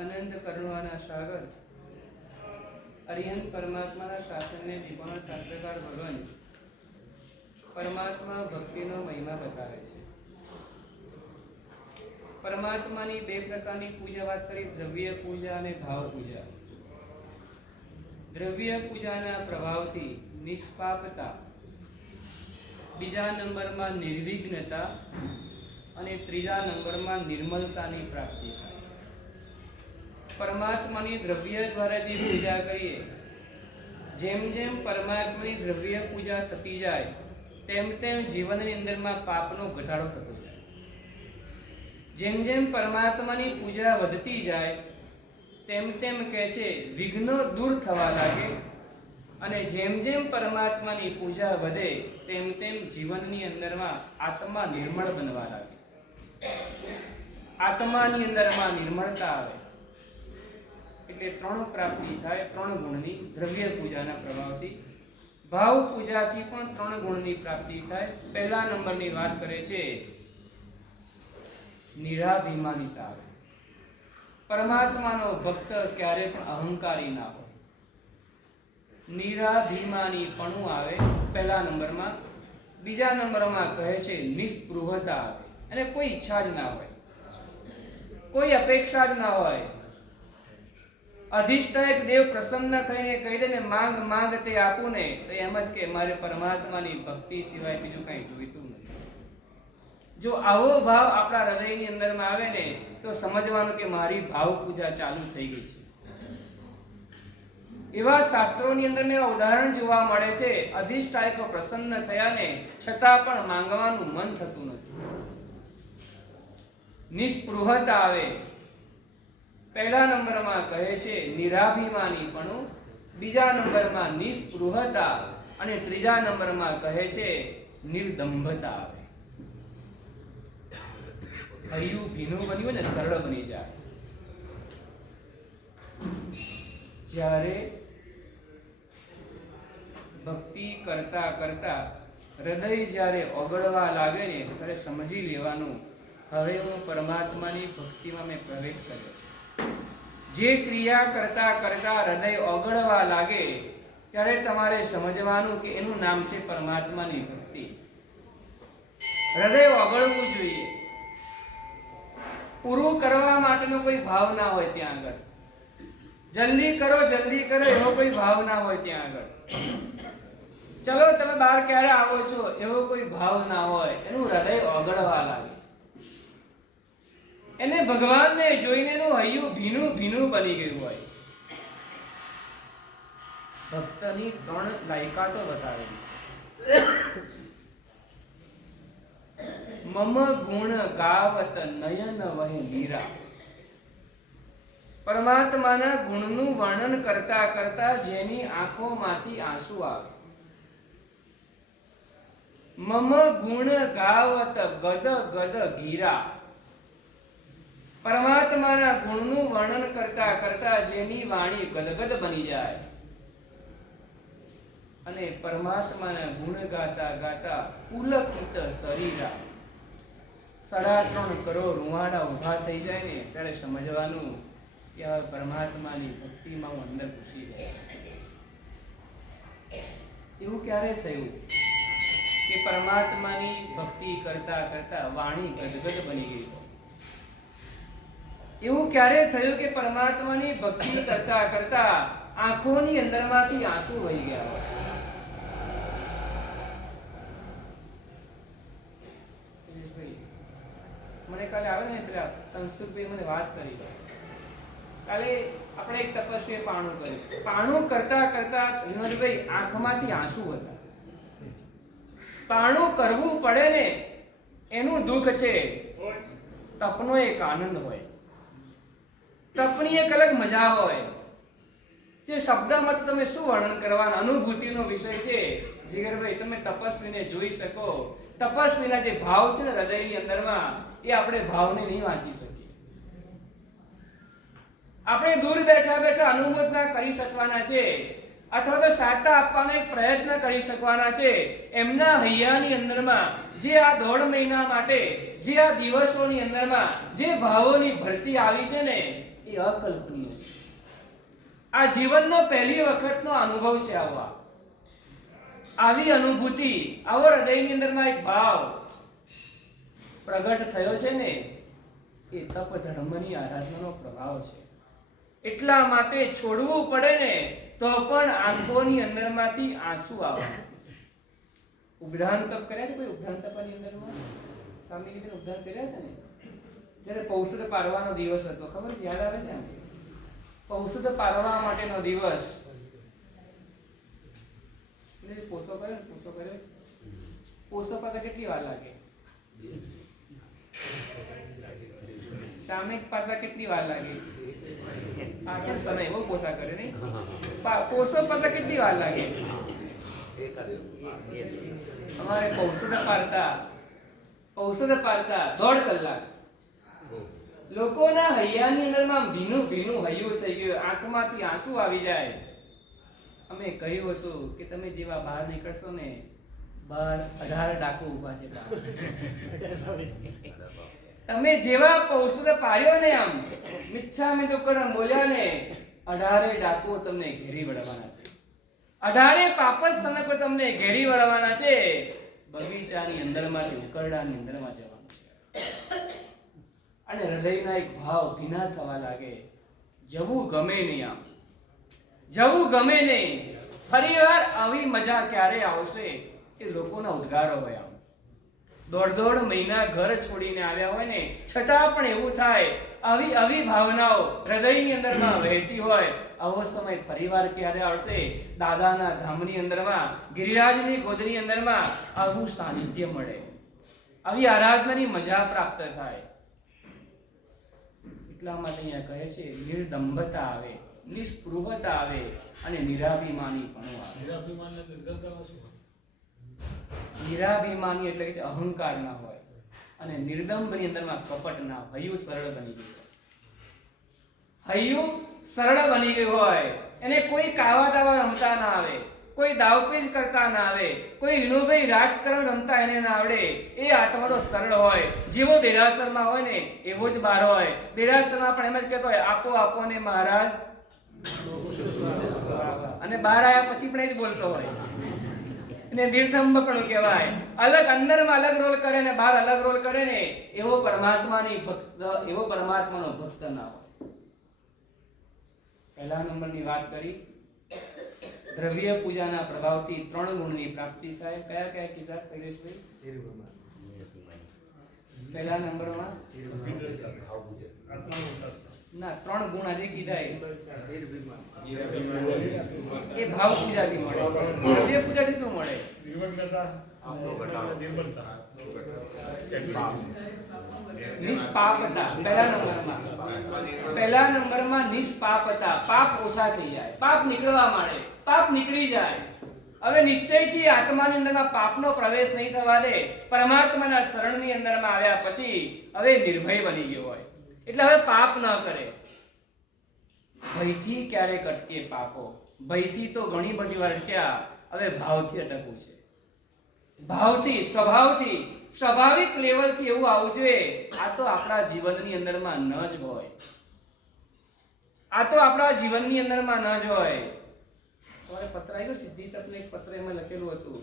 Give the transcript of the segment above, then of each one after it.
અનંત કરુણાના સાગર અરિહંત પરમાત્માના શાસનને નિપુણ શાસ્ત્રકાર ભગવાન પરમાત્મા ભક્તિનો મહિમા બતાવે છે. પરમાત્માની બે પ્રકારની પૂજા વાત કરી, દ્રવ્ય પૂજા અને ભાવ પૂજા. દ્રવ્ય પૂજાના પ્રભાવથી નિષ્પાપતા, બીજા નંબરમાં નિર્વિઘ્નતા અને ત્રીજા નંબરમાં નિર્મલતાની પ્રાપ્તિ થાય. પરમાત્માની દ્રવ્ય દ્વારા જે પૂજા કરીએ, જેમ જેમ પરમાત્માની દ્રવ્ય પૂજા થતી જાય તેમ તેમ જીવનની અંદરમાં પાપનો ઘટાડો થતો જાય. જેમ જેમ પરમાત્માની પૂજા વધતી જાય તેમ તેમ કહે છે વિઘ્નો દૂર થવા લાગે, અને જેમ જેમ પરમાત્માની પૂજા વધે તેમ તેમ જીવનની અંદરમાં આત્મા નિર્મળ બનવા લાગે. આત્માની અંદરમાં નિર્મળતા આવે એટલે ત્રણ પ્રાપ્તિ થાય, ત્રણ ગુણની દ્રવ્ય પૂજાના પ્રભાવથી. ભાવ પૂજાથી પણ ત્રણ ગુણની પ્રાપ્તિ થાય. પહેલા નંબરની વાત કરે છે નિરાભિમાનીતા આવે. પરમાત્માનો ભક્ત ક્યારે પણ અહંકારી ના હોય, નિરાભિમાનીપણું આવે પહેલા નંબરમાં. બીજા નંબરમાં કહે છે નિસ્પૃહતા આવે, અને કોઈ ઈચ્છા જ ના હોય, કોઈ અપેક્ષા જ ના હોય. અધિષ્ઠાયક દેવ પ્રસન્ન થઈને કહી દે ને માંગ માંગ તે આપું ને, તો એમ જ કે મારે પરમાત્માની ભક્તિ સિવાય બીજું કંઈ જોઈતું નથી. જો આવો ભાવ આપણા હૃદયની અંદરમાં આવે ને તો સમજવાનું કે મારી ભાવ પૂજા ચાલુ થઈ ગઈ છે. એવા શાસ્ત્રોની અંદર એવા ઉદાહરણ જોવા મળે છે, અધિષ્ઠાયકો પ્રસન્ન થયા ને છતાં પણ માંગવાનું મન થતું નથી. નિસ્પૃહતા આવે. પહેલા નંબરમાં કહે છે નિરાભિમાનીપણું, બીજા નંબરમાં નિસ્પૃહતા, અને ત્રીજા નંબરમાં કહે છે નિર્દંભતા આવે. હૈયું ભીનું બન્યું ને સરળ બની જાય. જ્યારે ભક્તિ કરતા કરતા હૃદય જ્યારે ઓગળવા લાગે ને ત્યારે સમજી લેવાનું હવે હું પરમાત્માની ભક્તિમાં મેં પ્રવેશ કર્યો છે. જે ક્રિયા કરતા કરતા હૃદય ઓગળવા લાગે ત્યારે તમારે સમજવાનું કે એનું નામ છે પરમાત્માની ભક્તિ. હૃદય ઓગળવું જોઈએ. પૂરું કરવા માટેનો કોઈ ભાવ ના હોય ત્યાં આગળ. જલ્દી કરો એવો કોઈ ભાવ ના હોય ત્યાં આગળ. ચલો તમે બહાર ક્યારે આવો છો એવો કોઈ ભાવ ના હોય. એનું હૃદય ઓગળવા લાગે. એને ભગવાનને જોઈને એનું હૈયું ભીનું ભીનું બની ગયું હોય. ભક્તની ત્રણ લાયકાતો બતાવેલી છે. મમ ગુણ ગાવત નયન વહે મીરા. પરમાત્માના ગુણનું વર્ણન કરતા કરતા જેની આંખોમાંથી આંસુ આવે. મમ ગુણ ગાવત ગદ ગદ ગીરા. પરમાત્માના ગુણનું વર્ણન કરતા કરતા જેની વાણી ગદગદ બની જાય, અને પરમાત્માના ગુણ ગાતા ગાતા પુલકિત શરીરા. 3.5 કરોડ રૂવાડા ઉભા થઈ જાય ને ત્યારે સમજવાનું કે હવે પરમાત્માની ભક્તિમાં હું અંદર ઘૂસી ગયો. એવું ક્યારે થયું કે પરમાત્માની ભક્તિ કરતા કરતા વાણી ગદગદ બની ગઈ? એવું ક્યારે થયું કે પરમાત્માની ભક્તિ કરતા કરતા આંખોની અંદરમાંથી આંસુ વહી ગયા? મને કાલે આવે ને પેલા તનસુખભાઈ મને વાત કરી, કાલે આપણે એક તપસ્વીએ પાણું કર્યું. પાણું કરતા કરતા વિનોદભાઈ આંખમાંથી આંસુ હતા. પાણું કરવું પડે ને એનું દુઃખ છે, તપનો એક આનંદ હોય. તપની એક અલગ મજા હોય જે શબ્દમાં તો તમે શું વર્ણન કરવાના, અનુભૂતિનો વિષય છે. જીગરભાઈ તમે તપસ્વીને જોઈ શકો. તપસ્વીના જે ભાવ છે ને હૃદયની અંદરમાં, એ આપણે ભાવને નહીં વાંચી શકીએ. આપણે દૂર બેઠા બેઠા અનુભવ ના કરી શકવાના છે, અથવા તો સાટા આપવાનો એક પ્રયત્ન કરી શકવાના છે. એમના હૈયાની અંદરમાં જે આ 1.5 મહિના માટે, જે આ દિવસોની અંદરમાં જે ભાવોની ભરતી આવી છે ને, એ અકલ્પનીય છે. આ જીવનનો પહેલી વખતનો અનુભવ છે. આવી અનુભૂતિ, આવો હૃદયની અંદરમાં એક ભાવ પ્રગટ થયો છે ને, એ તપ ધર્મની આરાધનાનો પ્રભાવ છે. એટલા માટે છોડવું પડે ને તો પણ આંખોની અંદરમાંથી આંસુ આવે. ઉદ્ધાન તપ કર્યા છે કોઈ? ઉદ્ધાન તપની અંદરમાં કામિની ઉદ્ધાન કર્યા છે ને, જ્યારે પૌષધ પારવાનો દિવસ હતો, ખબર છે? યાદ આવે છે? પૌષધ પારવા માટેનો દિવસ. પોસો કર્યો. પોસો પાતા કેટલી વાર લાગે? સામયિક પાતા કેટલી વાર લાગે? આગળ સમય બહુ પોસા કરે નહીં. પોસો પાતા કેટલી વાર લાગે? અમારે પૌષધ પારતા 1.5 કલાક. લોકોના હૈયાની અંદરમાં ભીનું હૈયું થઈ ગયું, આંખમાંથી આંસુ આવી જાય. અમે કહ્યું હતું કે તમે જેવા બહાર નીકળશો ને, બહાર 18 ડાકુ ઊભા છે. તમે જેવા પૌષધ પાર્યો ને, આમ મિચ્છામિ દુક્કડમ બોલ્યા ને, 18 ડાકુઓ તમને ઘેરી વળવાના છે. 18 પાપસ્તનકો તમને ઘેરી વળવાના છે. બગીચાની અંદરમાંથી ઉકરડાની અંદરમાં જવાનું છે. અને હૃદયના એક ભાવ ભીના થવા લાગે. જવું ગમે નહીં, આમ જવું ગમે નહીં. ફરીવાર આવી મજા ક્યારે આવશે? એ લોકોના ઉદ્ગારો હોય. આમ દોઢ મહિના ઘર છોડીને આવ્યા હોય ને, છતાં પણ એવું થાય. આવી ભાવનાઓ હૃદયની અંદરમાં વહેતી હોય. આવો સમય ફરીવાર ક્યારે આવશે? દાદાના ધામની અંદરમાં, ગિરિરાજની ગોદની અંદરમાં આવું સાનિધ્ય મળે, આવી આરાધનાની મજા પ્રાપ્ત થાય. એટલા માટે અહીંયા કહે છે, નિર્દંભતા આવે, નિસ્પૃહતા આવે અને નિરાભિમાની પણ આવે. નિરાભિમાની એટલે કે અહંકાર ના હોય, અને નિર્દંભની અંદરમાં કપટ ના હોય. હૈયું સરળ બની ગયું હોય. હૈયું સરળ બની ગયું હોય. એને કોઈ કાવા દાવા રમતા ના આવે, કોઈ દાવપેચ કરતા ના આવે, કોઈ વિનોભાઈ રાજકારણ રમતા એને ના આવડે. એ આત્મા તો સરળ હોય. જેવો દેરાસરમાં હોય ને એવો જ બહાર હોય. દેરાસરમાં પણ એમ જ કહેતો હોય, આપો આપો ને મહારાજ, અને બહાર આવ્યા પછી પણ એ જ બોલતો હોય. એને નિર્દંભ પણ કહેવાય. અલગ અંદરમાં અલગ રોલ કરે ને બહાર અલગ રોલ કરે ને, એવો પરમાત્માનો ભક્ત ના હોય. પહેલા નંબરની વાત કરી, દ્રવ્ય પૂજાના પ્રભાવથી 3 ગુણની પ્રાપ્તિ થાય. કયા કયા કીધા શૈલેષભાઈ? પહેલા નંબરમાં ના 3 ગુણ આજે કીધા એ ભાવ પૂજાથી મળે. દ્રવ્ય પૂજાથી શું મળે? નિષ્પાપતા. પહેલા નંબરમાં નિષ્પાપતા. પાપ ઓછા થઈ જાય, પાપ નીકળવા માંડે, પાપ નીકળી જાય. હવે નિશ્ચયથી આત્માની અંદરમાં પાપનો પ્રવેશ નહીં થવા દે. પરમાત્માના શરણની અંદરમાં આવ્યા પછી હવે નિર્ભય બની ગયો હોય, એટલે હવે પાપ ન કરે. ભયથી ક્યારેક અટકે પાપો? ભયથી તો ઘણી બધી વાર અટક્યા. હવે ભાવથી અટકવું છે. ભાવથી, સ્વભાવથી, સ્વાભાવિક લેવલથી એવું આવવું જોઈએ. આ તો આપણા જીવનની અંદરમાં ન જ હોય. આ તો આપણા જીવનની અંદરમાં ન જ હોય. તમારે પત્ર આવ્યો સિદ્ધિ તપને એક પત્ર એમાં લખેલું હતું.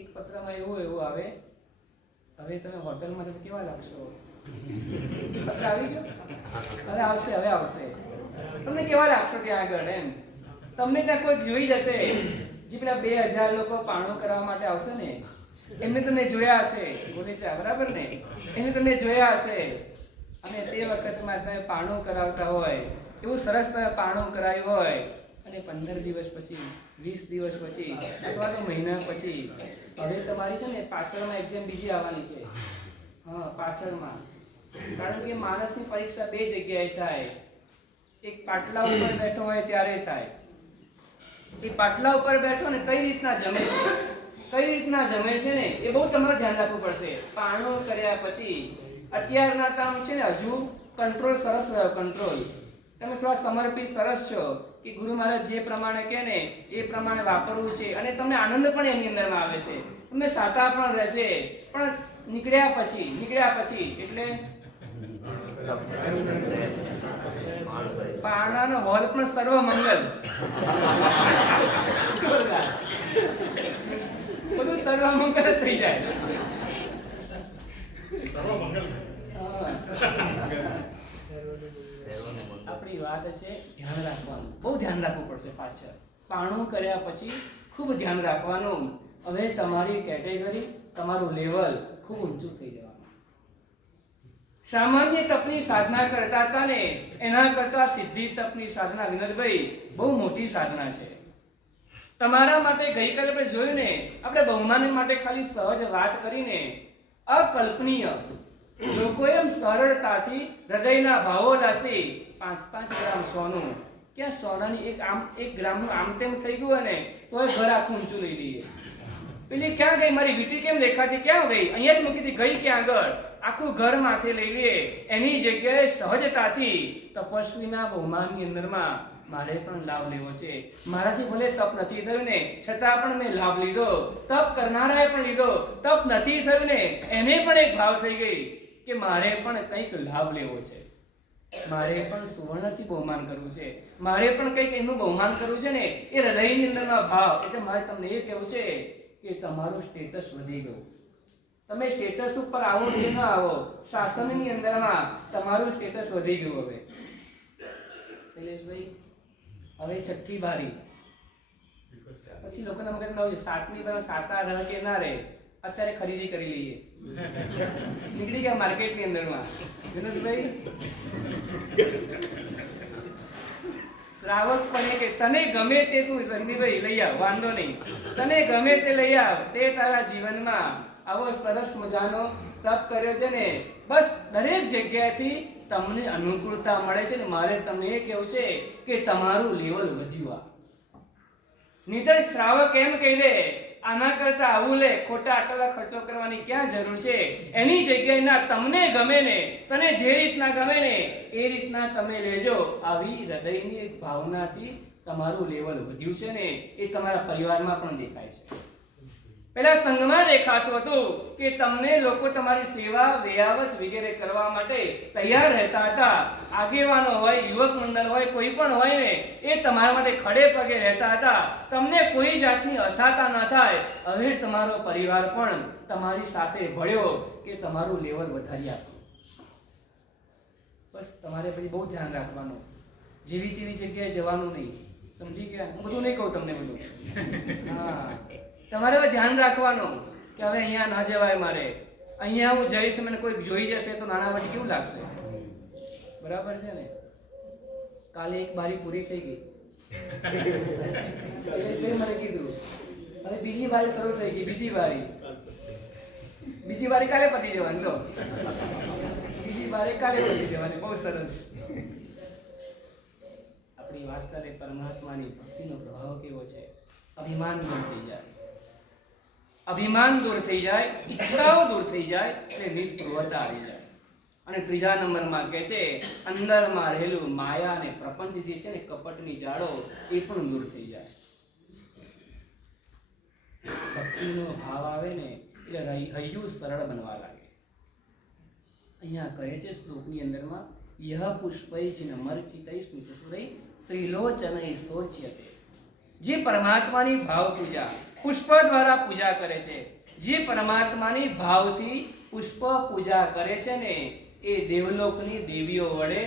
એક પત્રમાં એવું આવે, હવે તમે હોટલમાં જઈને કેવા લાગશો? પત્ર આવી ગયો, હવે આવશે. તમને કેવા લાગશો ત્યાં આગળ? એમ તમને ત્યાં કોઈ જોઈ જશે, જે પેલા 2000 લોકો પાણો કરવા માટે આવશે ને, એમને તમે જોયા હશે. બોલે છે બરાબર ને? એમને તમે જોયા હશે. અને તે વખતમાં તમે પાણો કરાવતા હોય, એવું સરસ પાણું કરાયું હોય, અને 15 દિવસ પછી, 20 દિવસ પછી, અથવા તો મહિના પછી હવે તમારી છે ને પાછળમાં એક્ઝામ બીજી આવવાની છે. હા, પાછળમાં. કારણ કે માણસની પરીક્ષા 2 જગ્યાએ થાય. એક પાટલા ઉપર બેઠો હોય ત્યારે થાય. એ પાટલા ઉપર બેઠો ને કઈ રીતના જમે છે ને એ બહુ તમારે ધ્યાન રાખવું પડશે. પાણું કર્યા પછી અત્યારના કામ છે ને હજુ કંટ્રોલ સરસ રહ્યો. કંટ્રોલ તમે થોડા સમર્પિત સરસ છો કે ગુરુ મહારાજ જે પ્રમાણે કહે ને એ પ્રમાણે વાપરવું છે, અને તમને આનંદ પણ એની અંદરમાં આવે છે. તમે સાતા પણ રહેશે. પણ નીકળ્યા પછી એટલે પારણાનો હોલ પણ સર્વમંગલ. બધું સર્વમંગલ જ થઈ જાય. આપણી વાત છે ધ્યાન રાખવાનું, બહુ ધ્યાન રાખવું પડશે. પાછળ પારણું કર્યા પછી ખૂબ ધ્યાન રાખવાનું. હવે તમારી કેટેગરી, તમારું લેવલ ખૂબ ઊંચું થઈ જવાનું. સામાન્ય તપની સાધના કરતા હતા ને એના કરતા સિદ્ધિ તપની સાધના વિનોદભાઈ બહુ મોટી સાધના છે. તમારા માટે ગઈકાલે આપણે જોયું ને, આપણે બહુમાન માટે ખાલી સહજ વાત કરીને અકલ્પનીય લોકો એમ સરળતાથી હૃદયના ભાવો દાસી 5-5 ગ્રામ સોનું, ક્યાં સોનાની એક ગ્રામનું આમ તેમ થઈ ગયું હોય ને તો ઘર આખું ઊંચું લઈ લઈએ. પેલી ક્યાં ગઈ મારી વીટી કેમ દેખાતી, ક્યાં ગઈ, અહીંયા જ મૂકી હતી, ગઈ ક્યાં આગળ, આખું ઘર માથે લઈ લઈએ. એની જગ્યાએ સહજતાથી તપસ્વીના બહુમાનની અંદરમાં મારે પણ લાભ લેવો છે. મારાથી ભલે તપ નથી થયું ને છતાં પણ મેં લાભ લીધો. તપ કરનારાએ પણ લીધો. તપ નથી થયું ને એને પણ એક ભાવ થઈ ગઈ કે મારે પણ કંઈક લાભ લેવો છે, મારે પણ સુવર્ણથી બહુમાન કરવું છે, મારે પણ કંઈક એનું બહુમાન કરવું છે ને એ હૃદયની અંદરમાં ભાવ. એટલે મારે તમને એ કહેવું છે કે તમારું સ્ટેટસ વધી ગયું. તમે સ્ટેટસ ઉપર આવો કે ન આવો, શાસનની અંદરમાં તમારું સ્ટેટસ વધી ગયું. હવે શૈલેષભાઈ, હવે છઠ્ઠી બારી પછી લોકોના મગજમાં હોય 7મી બાર 7 રહે કે ના રહે, અત્યારે ખરીદી કરી લઈએ, નીકળી ગયા માર્કેટની અંદરમાં. વિનોદભાઈ, શ્રાવક પણ કે તને ગમે તે તું રજનીભાઈ લઈ આવ, વાંધો નહીં, તને ગમે તે લઈ આવ, તે તારા જીવનમાં આવો સરસ મજાનો તપ કર્યો છે ને, બસ દરેક જગ્યાએથી તમને અનુકૂળતા મળે છે ને. મારે તમને એ કહેવું છે કે તમારું લેવલ વધ્યું. નીતર શ્રાવક એમ કહી દે આના કરતા આવું લે, ખોટા આટલા ખર્ચો કરવાની ક્યાં જરૂર છે. એની જગ્યાએ ના, તમને ગમે ને, તને જે રીતના ગમે ને એ રીતના તમે લેજો. આવી હૃદયની એક ભાવનાથી તમારું લેવલ વધ્યું છે ને એ તમારા પરિવારમાં પણ દેખાય છે. પેલા સંઘમાં દેખાતું હતું કે તમને લોકો તમારી સેવા વ્યાવચ વગેરે કરવા માટે તૈયાર રહેતા હતા. આગેવાનો હોય, યુવક મંડળ હોય, કોઈ પણ હોય ને એ તમારા માટે ખડે પગે રહેતા હતા. તમને કોઈ જાતની અસાતા ન થાય. હવે તમારો પરિવાર પણ તમારી સાથે ભળ્યો કે તમારું લેવલ વધારી આપ્યું. બસ તમારે પછી બહુ ધ્યાન રાખવાનું, જેવી તેવી જગ્યાએ જવાનું નહીં. સમજી ગયા? હું બધું નહીં કહું તમને બધું. હા, તમારે હવે ધ્યાન રાખવાનું કે હવે અહીંયા ના જવાય, મારે અહીંયા હું જઈશ મને કોઈ જોઈ જશે તો નાણાવાટી કેવું લાગશે. બરાબર છે ને? કાલે એક બારી પૂરી થઈ ગઈ, મને કીધું, અને બીજી બારી શરૂ થઈ ગઈ. બીજી બારી કાલે પતી જવાની. લો, બીજી બારી કાલે પતી જવાની. બહુ સરસ. આપણી વાત ચાલે પરમાત્માની ભક્તિનો પ્રભાવ કેવો છે. અભિમાન દૂર થઈ જાય, અભિમાન દૂર થઈ જાય, ઈચ્છાઓ દૂર થઈ જાય એટલે નિષ્પ્રવતા આવી જાય. અને ત્રીજા નંબરમાં કહે છે અંદરમાં રહેલું માયા અને પ્રપંચ જે છે ને, કપટની જાળો એ પણ દૂર થઈ જાય. ભક્તિનો ભાવ આવે ને એટલે હૈયું સરળ બનવા લાગે. અહીંયા કહે છે શ્લોકની અંદરમાં યહ પુષ્પૈ નમર્ચિતૈ સ્મિતસ્મૃતૈ ત્રિલોચનૈ સ્તોચ્યતે. જે પરમાત્માની ભાવ પૂજા પુષ્પ દ્વારા પૂજા કરે છે, જે પરમાત્માની ભાવથી પુષ્પ પૂજા કરે છે ને એ દેવલોકની દેવીઓ વડે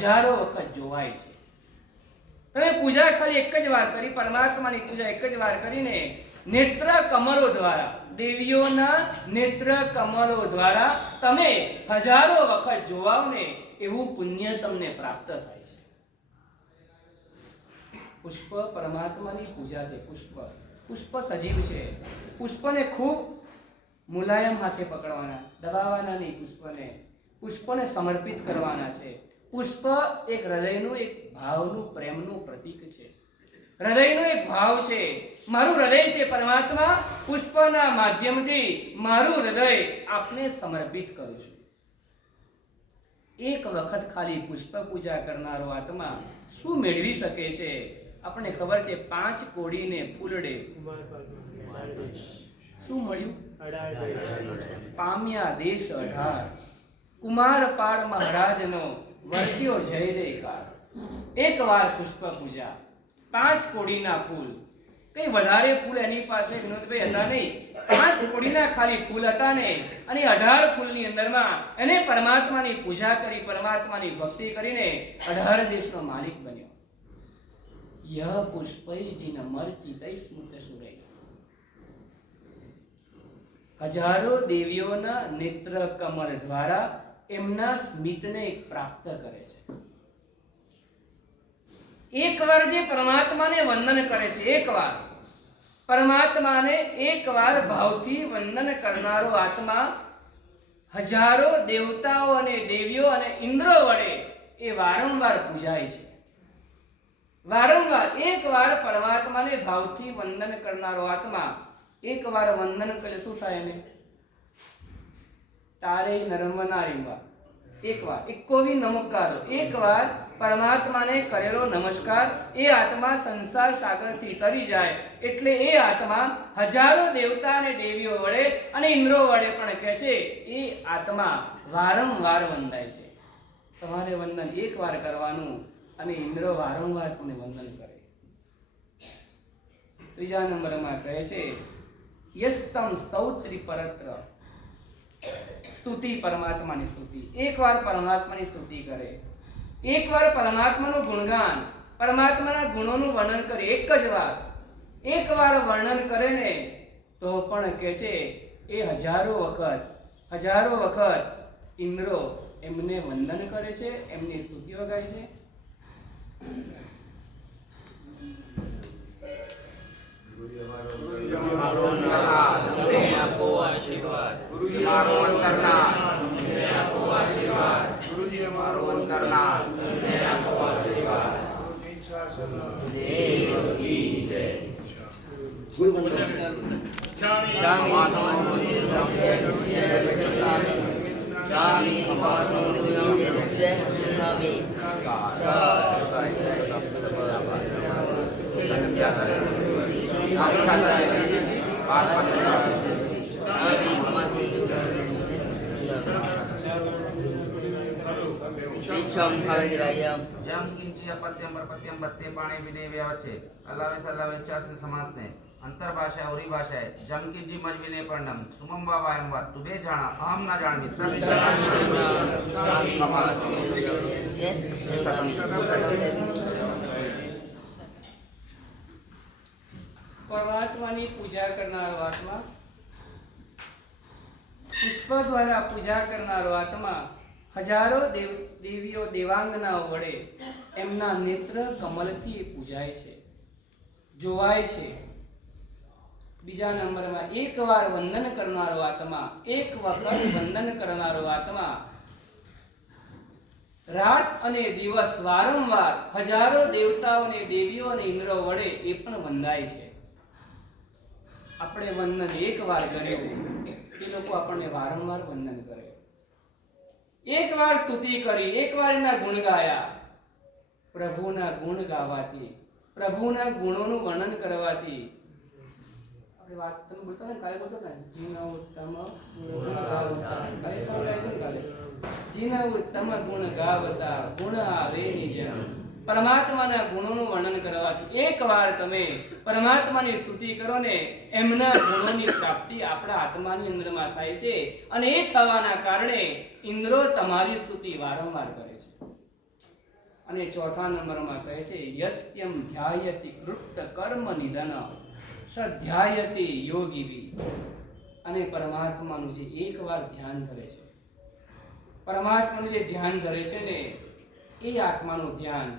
હજારો વખત જોવાય છે. તમે પૂજા ખાલી એક જ વાર કરી, પરમાત્માની પૂજા એક જ વાર કરીને નેત્ર કમળો દ્વારા, દેવીઓના નેત્ર કમળો દ્વારા તમે હજારો વખત જોવાઓ ને એવું પુણ્ય તમને પ્રાપ્ત થાય છે. પુષ્પ પરમાત્માની પૂજા છે. પુષ્પ સજીવ છે. પુષ્પને ખૂબ મુલાયમ હાથે પકડવાના, દબાવવાના નહીં. પુષ્પને સમર્પિત કરવાના છે. પુષ્પ એક હૃદયનું, એક ભાવનું, પ્રેમનું પ્રતીક છે. હૃદયનો એક ભાવ છે. મારું હૃદય છે પરમાત્મા, પુષ્પના માધ્યમથી મારું હૃદય આપને સમર્પિત કરું છું. એક વખત ખાલી પુષ્પ પૂજા કરનારો આત્મા શું મેળવી શકે છે? આપણને ખબર છે 5 કોડીને ફૂલડે શું મળ્યું? પામ્યા દેશ 18. કુમારપાળ મહારાજનો વર્ત્યો જય જયકાર. એકવાર પુષ્પ પૂજા, 5 કોડીના ફૂલ, કઈ વધારે ફૂલ એની પાસે વિનોદભાઈ હતા નહીં, 5 કોડીના ખાલી ફૂલ હતા ને, અને 18 ફૂલની અંદરમાં એને પરમાત્માની પૂજા કરી, પરમાત્માની ભક્તિ કરીને 18 દેશનો માલિક બન્યો. યહ પુષ્પૈ જીન મર્ચિતૈ સ્મૃત સુરૈ. હજારો દેવીઓના નેત્ર કમળ દ્વારા એમના સ્મિતને પ્રાપ્ત કરે છે. એકવાર જે પરમાત્માને વંદન કરે છે, એકવાર પરમાત્માને એકવાર ભાવથી વંદન કરનારો આત્મા હજારો દેવતાઓ અને દેવીઓ અને ઇન્દ્રો વડે એ વારંવાર પૂજાય છે. વારંવાર એકવાર પરમાત્માને ભાવથી વંદન કરનારો આત્મા એકવાર વંદન કરે શું થાય એને? તારે નર્મના રીવા એકવાર એકોવી નમસ્કારો, એકવાર પરમાત્માને કરેલો નમસ્કાર એ આત્મા સંસાર સાગરથી તરી જાય એટલે એ આત્મા હજારો દેવતા અને દેવીઓ વડે અને ઇન્દ્રો વડે પણ કહે છે એ આત્મા વારંવાર વંદાય છે. તમારે વંદન એકવાર કરવાનું અને ઇન્દ્રો વારંવાર તમને વંદન કરે. ત્રીજા નંબરમાં કહે છે યસ્તમ સ્તૌત્રી પરત્ર. સ્તુતિ, પરમાત્માની સ્તુતિ. એકવાર પરમાત્માની સ્તુતિ કરે, એકવાર પરમાત્માનું ગુણગાન, પરમાત્માના ગુણોનું વર્ણન કરે, એકવાર વર્ણન કરે ને તો પણ કહે છે એ હજારો વખત ઇન્દ્રો એમને વંદન કરે છે, એમની સ્તુતિઓ ગાય છે. जम किंची अपत्यम परपत्यम बत्ते पाणी विने व्यवचे अल्लावे सल्लावे चास समास ने अंतर भाषा उरी भाषा है जम किंची मज विने पर्णम सुमम बाबा एम बात तुबे जाना अहम ना जान विस्तार પરમાત્માની પૂજા કરનારો આત્મા, પુષ્પ દ્વારા પૂજા કરનારો આત્મા હજારો દેવીઓ દેવાંગનાઓ વડે એમના નેત્ર કમલથી પૂજાય છે, જોવાય છે. બીજા નંબરમાં એકવાર વંદન કરનારો આત્મા, એક વખત વંદન કરનારો આત્મા રાત અને દિવસ વારંવાર હજારો દેવતાઓ અને દેવીઓ અને ઇન્દ્રો વડે એ પણ વંદાય છે. આપણે વંદન એકવાર કર્યું, એ લોકો આપણને વારંવાર વંદન કરે. એકવાર સ્તુતિ કરી, એકવાર એના ગુણ ગાયા. પ્રભુના ગુણ ગાવાથી, પ્રભુના ગુણોનું વર્ણન કરવાથી આપણે વાત તમે બોલતા ને કાલે બોલતા ને જીન ઉત્તમ ગુણ ગાવતા, કાલે તો ગાયું ને કાલે જીન ઉત્તમ ગુણ ગાવતા ગુણ આવે નિજ. પરમાત્માના ગુણોનું વર્ણન કરવાથી એકવાર તમે પરમાત્માની સ્તુતિ કરો ને એમના ગુણોની પ્રાપ્તિ આપણા આત્માની અંદરમાં થાય છે અને એ થવાના કારણે ઇન્દ્રો તમારી સ્તુતિ વારંવાર કરે છે. અને ચોથા નંબરમાં કહે છે યસ્ત્યમ ધ્યાયતિ કૃત કર્મ નિધન સધ્યાયતિ યોગીવી. અને પરમાત્માનું જે એકવાર ધ્યાન ધરે છે, પરમાત્માનું જે ધ્યાન ધરે છે ને એ આત્માનું ધ્યાન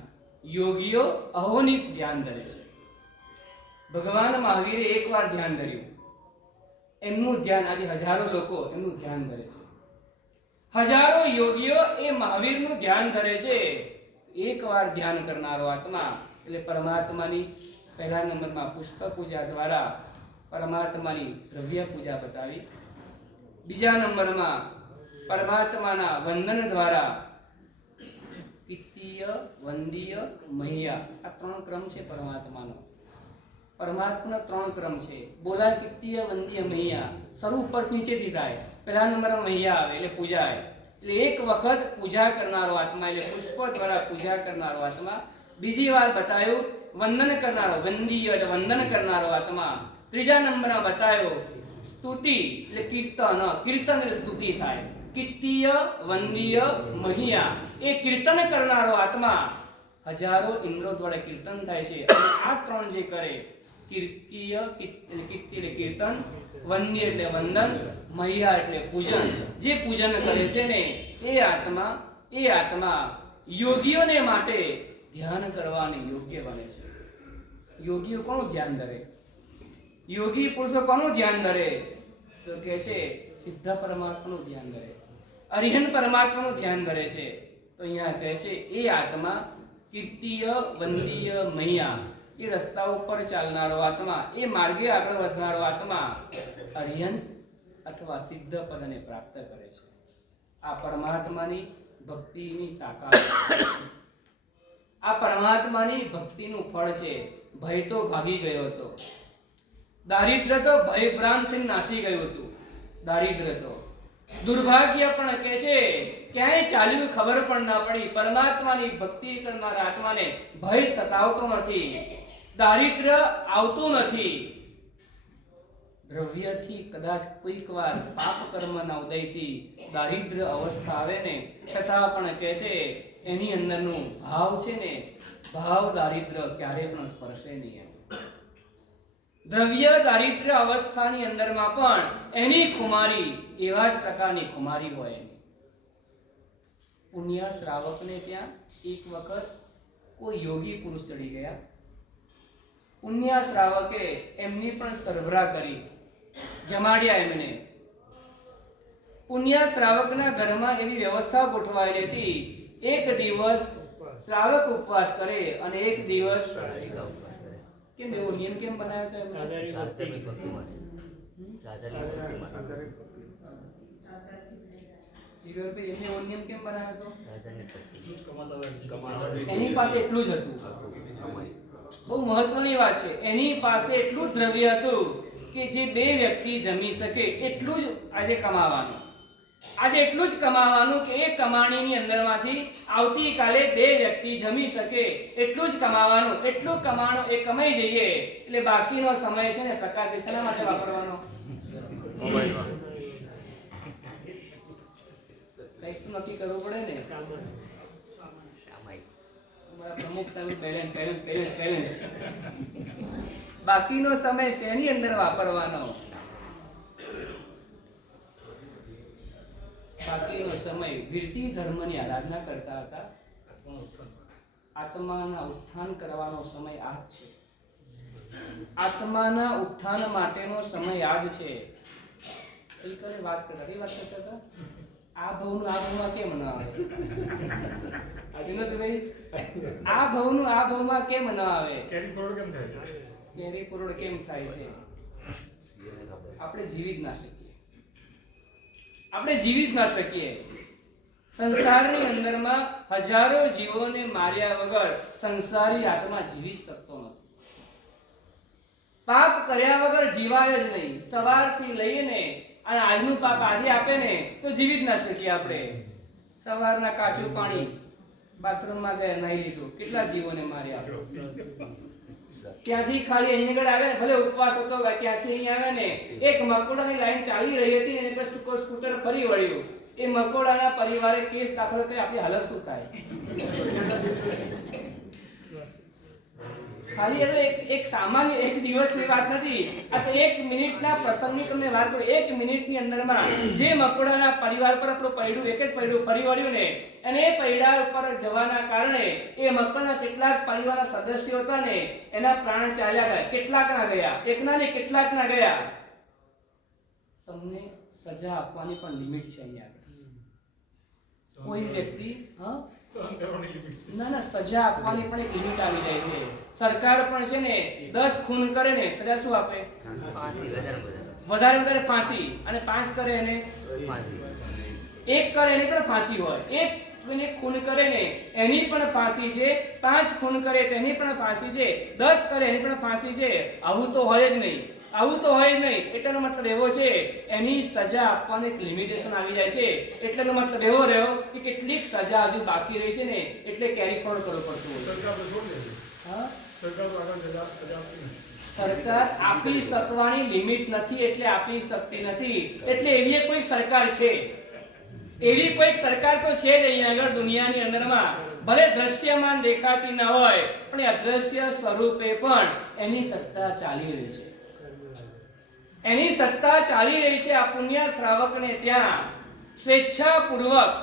યોગીઓ અહોનિશ ધ્યાન ધરે છે. ભગવાન મહાવીરે એકવાર ધ્યાન ધર્યું, એમનું ધ્યાન આજે હજારો લોકો એમનું ધ્યાન ધરે છે. હજારો યોગીઓ એ મહાવીરનું ધ્યાન ધરે છે. એકવાર ધ્યાન કરનારો આત્મા એટલે પરમાત્માની પહેલા નંબરમાં પુષ્પ પૂજા દ્વારા પરમાત્માની દ્રવ્ય પૂજા બતાવી. બીજા નંબરમાં પરમાત્માના વંદન દ્વારા કિત્તીય, વંદીય, મહ્યા, આ 3 ક્રમ છે પરમાત્માનો. પરમાત્માનો 3 ક્રમ છે. બોલા કિત્તીય, વંદીય, મહ્યા. શરૂ ઉપર નીચેથી થાય. પહેલા નંબરમાં મહ્યા આવે એટલે પૂજાય. એટલે એક વખત પૂજા કરનારો આત્મા એટલે પુષ્પ દ્વારા પૂજા કરનારો આત્મા, બીજી વાર બતાવ્યું વંદન કરનારો વંદીય એટલે વંદન કરનારો આત્મા, ત્રીજા નંબરમાં બતાવ્યો સ્તુતિ એટલે કીર્તન, કીર્તન એટલે સ્તુતિ થાય, કીર્તિય વંદીય મહિયા એ કીર્તન કરનારો આત્મા, હજારો ઇન્દ્રો દ્વારા કીર્તન થાય છે. અને આ ત્રણ જે કરે કીર્તિય એટલે કીર્તિ એટલે કીર્તન, વંદીય એટલે વંદન, મહિયા એટલે પૂજન, જે પૂજન કરે છે ને એ આત્મા યોગીઓને માટે ધ્યાન કરવાની યોગ્ય બને છે. યોગીઓ કોનું ધ્યાન ધરે? યોગી પુરુષો કોનું ધ્યાન ધરે? તો કે છે સિદ્ધ પરમાત્માનું ધ્યાન ધરે, અરિહંત પરમાત્માનું ધ્યાન ધરે છે. તો અહીંયા કહે છે એ આત્મા કીર્તિય વંદીય મહિયા એ રસ્તા ઉપર ચાલનારો આત્મા, એ માર્ગે આગળ વધનારો આત્મા અરિહંત અથવા સિદ્ધ પદને પ્રાપ્ત કરે છે. આ પરમાત્માની ભક્તિની તાકાત, આ પરમાત્માની ભક્તિનું ફળ છે. ભય તો ભાગી ગયો હતો, દારિદ્ર્ય તો ભયભ્રાંતથી નાસી ગયું હતું. દારિદ્ર્ય તો દુર્ભાગ્ય પણ કે છે ક્યાંય ચાલ્યું ખબર પણ ના પડી. પરમાત્માની ભક્તિ કરનારા આત્માને ભય સતાવતો નથી, દારિદ્ર્ય આવતું નથી. દ્રવ્યથી કદાચ કોઈક વાર પાપ કર્મના ઉદયથી દારિદ્ર્ય અવસ્થા આવે ને, છતાં પણ કે છે એની અંદરનું ભાવ છે ને, ભાવ દારિદ્ર્ય ક્યારે પણ સ્પર્શે નહીં. દ્રવ્ય દારિદ્ર્ય અવસ્થાની અંદરમાં પણ એની ખુમારી એવા જ પ્રકારની ખુમારી હોય. પુણ્ય શ્રાવકને ત્યાં એક વખત કોઈ યોગી પુરુષ ચડી ગયા. પુણ્ય શ્રાવકે એમની પણ સરભરા કરી, જમાડ્યા એમને. પુણ્ય શ્રાવકના ઘરમાં એવી વ્યવસ્થા ગોઠવાયેલી હતી, એક દિવસ શ્રાવક ઉપવાસ કરે અને એક દિવસ કેમ એવો નિયમ કેમ બનાવ્યો હતો એમને? એમને એવો નિયમ કેમ બનાવ્યો હતો? એની પાસે એટલું જ હતું. બહુ મહત્વની વાત છે, એની પાસે એટલું દ્રવ્ય હતું કે જે બે વ્યક્તિ જમી શકે એટલું જ આજે કમાવાનું. આજે એટલું જ કમાવાનું કે એ કમાણીની અંદરમાંથી આવતીકાલે બે વ્યક્તિ જમી શકે એટલું જ કમાવાનું. એટલું કમાણું એ કમાઈ જઈએ એટલે બાકીનો સમય છે ને ટકા શેના માટે વાપરવાનો? કંઈક તો નક્કી કરવું પડે ને. પ્રમુખ સાહેબ બેલેન્સ બાકીનો સમય શેની અંદર વાપરવાનો? બાકીનો સમય વિરતિ ધર્મની આરાધના કરતા હતા. આત્માના ઉત્થાન કરવાનો સમય આ જ છે. આત્માના ઉત્થાન માટેનો સમય આ જ છે. કઈ વાત કરતા હતા? આ ભવનું આ ભવમાં કેમ ન આવે? વિનોદભાઈ, આ ભવનું આ ભવમાં કેમ ન આવે? કેરી કરોડ કેમ થાય છે? આપણે જીવી જ ના શકીએ. આપણે જીવી જ ના શકીએ. સંસારની અંદરમાં હજારો જીવોને માર્યા વગર સંસારી આત્મા જીવી શકતો નથી. પાપ કર્યા વગર જીવાય જ નહીં. સવારથી લઈને અને આજનું પાપ આજે આપે ને તો જીવી જ ના શકીએ આપણે. સવારના કાચું પાણી બાથરૂમમાં ગયા નહીં લીધું, કેટલા જીવોને માર્યા. ત્યાંથી ખાલી અહીં આગળ આવે, ભલે ઉપવાસ હતો, ત્યાંથી અહીં આવે ને એક મકોડાની લાઈન ચાલી રહી હતી અને પછી સ્કૂટર ફરી વળ્યું. એ મકોડાના પરિવારે કેસ દાખલ કરી. આપણી હાલત શું થાય? ખાલી એ તો એક સામાન્ય એક દિવસની વાત નથી. આ તો 1 મિનિટના પ્રસંગની તમને વાત કરું. 1 મિનિટની અંદરમાં જે મકોડાના પરિવાર પર આપણું પૈડું એક જ પૈડું ફરી વળ્યું ને, અને એ પૈડા ઉપર જવાના કારણે એ મકોડાના કેટલાક પરિવારના સદસ્યો હતા ને એના પ્રાણ ચાલ્યા ગયા. કેટલાકના ગયા, એકના ને કેટલાકના ગયા. તમને સજા આપવાની પણ લિમિટ છે અહીંયા. કોઈ વ્યક્તિ ના સજા આપવાની પણ એક લિમિટ આવી જાય છે. સરકાર પણ છે ને 10 ખૂન કરે ને સજા શું આપે? વધારે ફાંસી. અને 5 કરે એને 1 કરે એની પણ ફાંસી હોય. 1 ખૂન કરે ને એની પણ ફાંસી છે, 5 ખૂન કરે તેની પણ ફાંસી છે, 10 કરે એની પણ ફાંસી છે. આવું તો હોય જ નહીં. આવું તો હોય નહીં. એટલાનો મતલબ એવો છે એની સજા આપવાનું એક લિમિટેશન આવી જાય છે. એટલાનો મતલબ એવો રહ્યો કે કેટલીક સજા હજુ બાકી રહી છે ને એટલે કેરી ફોરવર્ડ કરવું પડતું હોય. હા, સરકાર આપી શકવાની લિમિટ નથી એટલે આપી શકતી નથી. એટલે એવી કોઈ સરકાર છે, એવી કોઈક સરકાર તો છે જ અહીંયા આગળ દુનિયાની અંદરમાં, ભલે દ્રશ્યમાન દેખાતી ન હોય પણ એ અદ્રશ્ય સ્વરૂપે પણ એની સત્તા ચાલી રહી છે. એની સત્તા ચાલી રહી છે. આ પુણ્ય શ્રાવકને ત્યાં સ્વેચ્છાપૂર્વક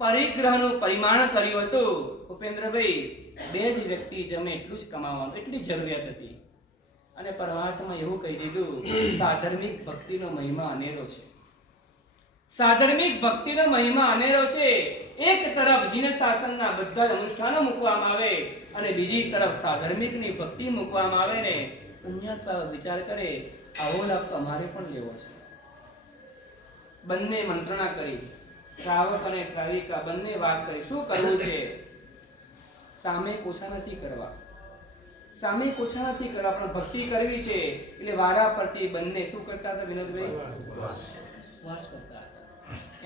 પરિગ્રહનું પરિમાણ કર્યું હતું. ઉપેન્દ્રભાઈ, બે જ વ્યક્તિ જમે એટલું જ કમાવાનું, એટલી જરૂરિયાત હતી. અને પરમાત્મા એવું કહી દીધું, સાધર્મિક ભક્તિનો મહિમા અનેરો છે. સાધર્મિક ભક્તિનો મહિમા અનેરો છે. એક તરફ જીન શાસનના બધા જ અનુષ્ઠાનો મૂકવામાં આવે અને બીજી તરફ સાધર્મિકની ભક્તિ મૂકવામાં આવે ને પુણ્ય વિચાર કરે આવો લાભ તો અમારે પણ લેવો છે. બંને મંત્રણા કરી, શ્રાવક અને શ્રાવિકા બંને વાત કરી શું કરવું છે. સામે કોછા નથી કરવા, સામે કોછા નથી કરવા, પણ ભક્તિ કરવી છે એટલે વારા પરથી બંને શું કરતા હતા વિનોદભાઈ? વાસ કરતા હતા.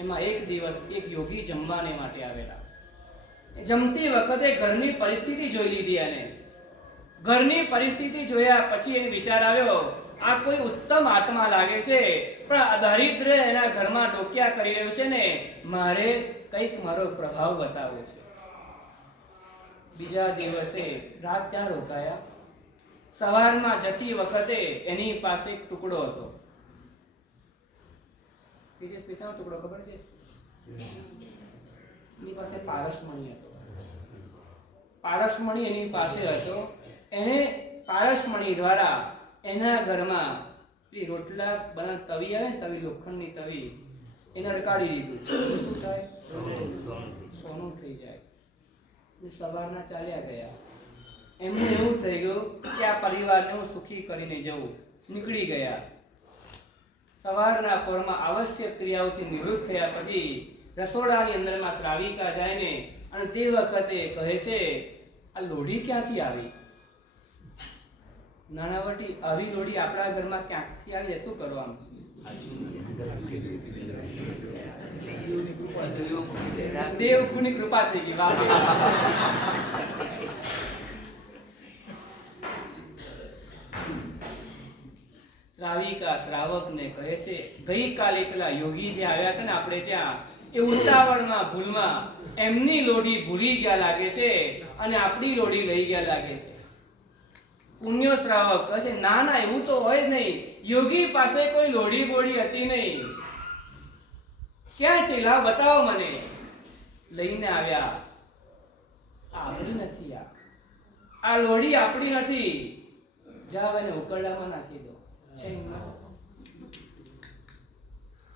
એમાં એક દિવસ એક યોગી જમવાને માટે આવેલા. જમતી વખતે ઘરની પરિસ્થિતિ જોઈ લીધી અને ઘરની પરિસ્થિતિ જોયા પછી એને વિચાર આવ્યો આ કોઈ ઉત્તમ આત્મા લાગે છે પણ આ દરિદ્ર એના ઘરમાં ડોક્યા કરી રહ્યું છે ને મારે કંઈક મારો પ્રભાવ બતાવવો છે. બીજા દિવસે રાત ત્યાં રોકાયા. સવારમાં જતી વખતે એની પાસે એક ટુકડો હતો. તેજસ પૈસાનો ટુકડો ખબર છે? એની પાસે પારસમણી હતો. પારસમણી એની પાસે હતો. એને પારસમણી દ્વારા એના ઘરમાં એ રોટલા બના તવી આવે ને તવી, લોખંડની તવી, એને અડકાડી દીધું. શું થાય? સોનું થઈ જાય. સવારના ચાલ્યા ગયા. એમને એવું થઈ ગયું કે આ પરિવારને હું સુખી કરીને જવું. નીકળી ગયા. સવારના પોરમાં આવશ્યક ક્રિયાઓથી નિવૃત્ત થયા પછી રસોડાની અંદરમાં શ્રાવિકા જાય ને અને તે વખતે કહે છે આ લોઢી ક્યાંથી આવી? નાણાવટી, આવી લોઢી આપણા ઘરમાં ક્યાંથી આવી? શું કરવાનું? દેવની કૃપા થઈ ગઈ. શ્રાવિકા શ્રાવકને કહે છે ગઈકાલે પેલા યોગી જે આવ્યા હતા ને આપણે ત્યાં, એ ઉતાવળમાં ભૂલમાં એમની લોઢી ભૂલી ગયા લાગે છે અને આપણી લોઢી લઈ ગયા લાગે છે. પુણ્ય શ્રાવક કહે છે ના ના એવું તો હોય જ નહીં. યોગી પાસે કોઈ લોઢી બોડી હતી નહીં. ક્યાં છે? લાવ બતાવો મને. લઈને આવ્યા. આપણી નથી. આ લોઢી આપણી નથી. જાવ એને ઉકરડામાં નાખી દો.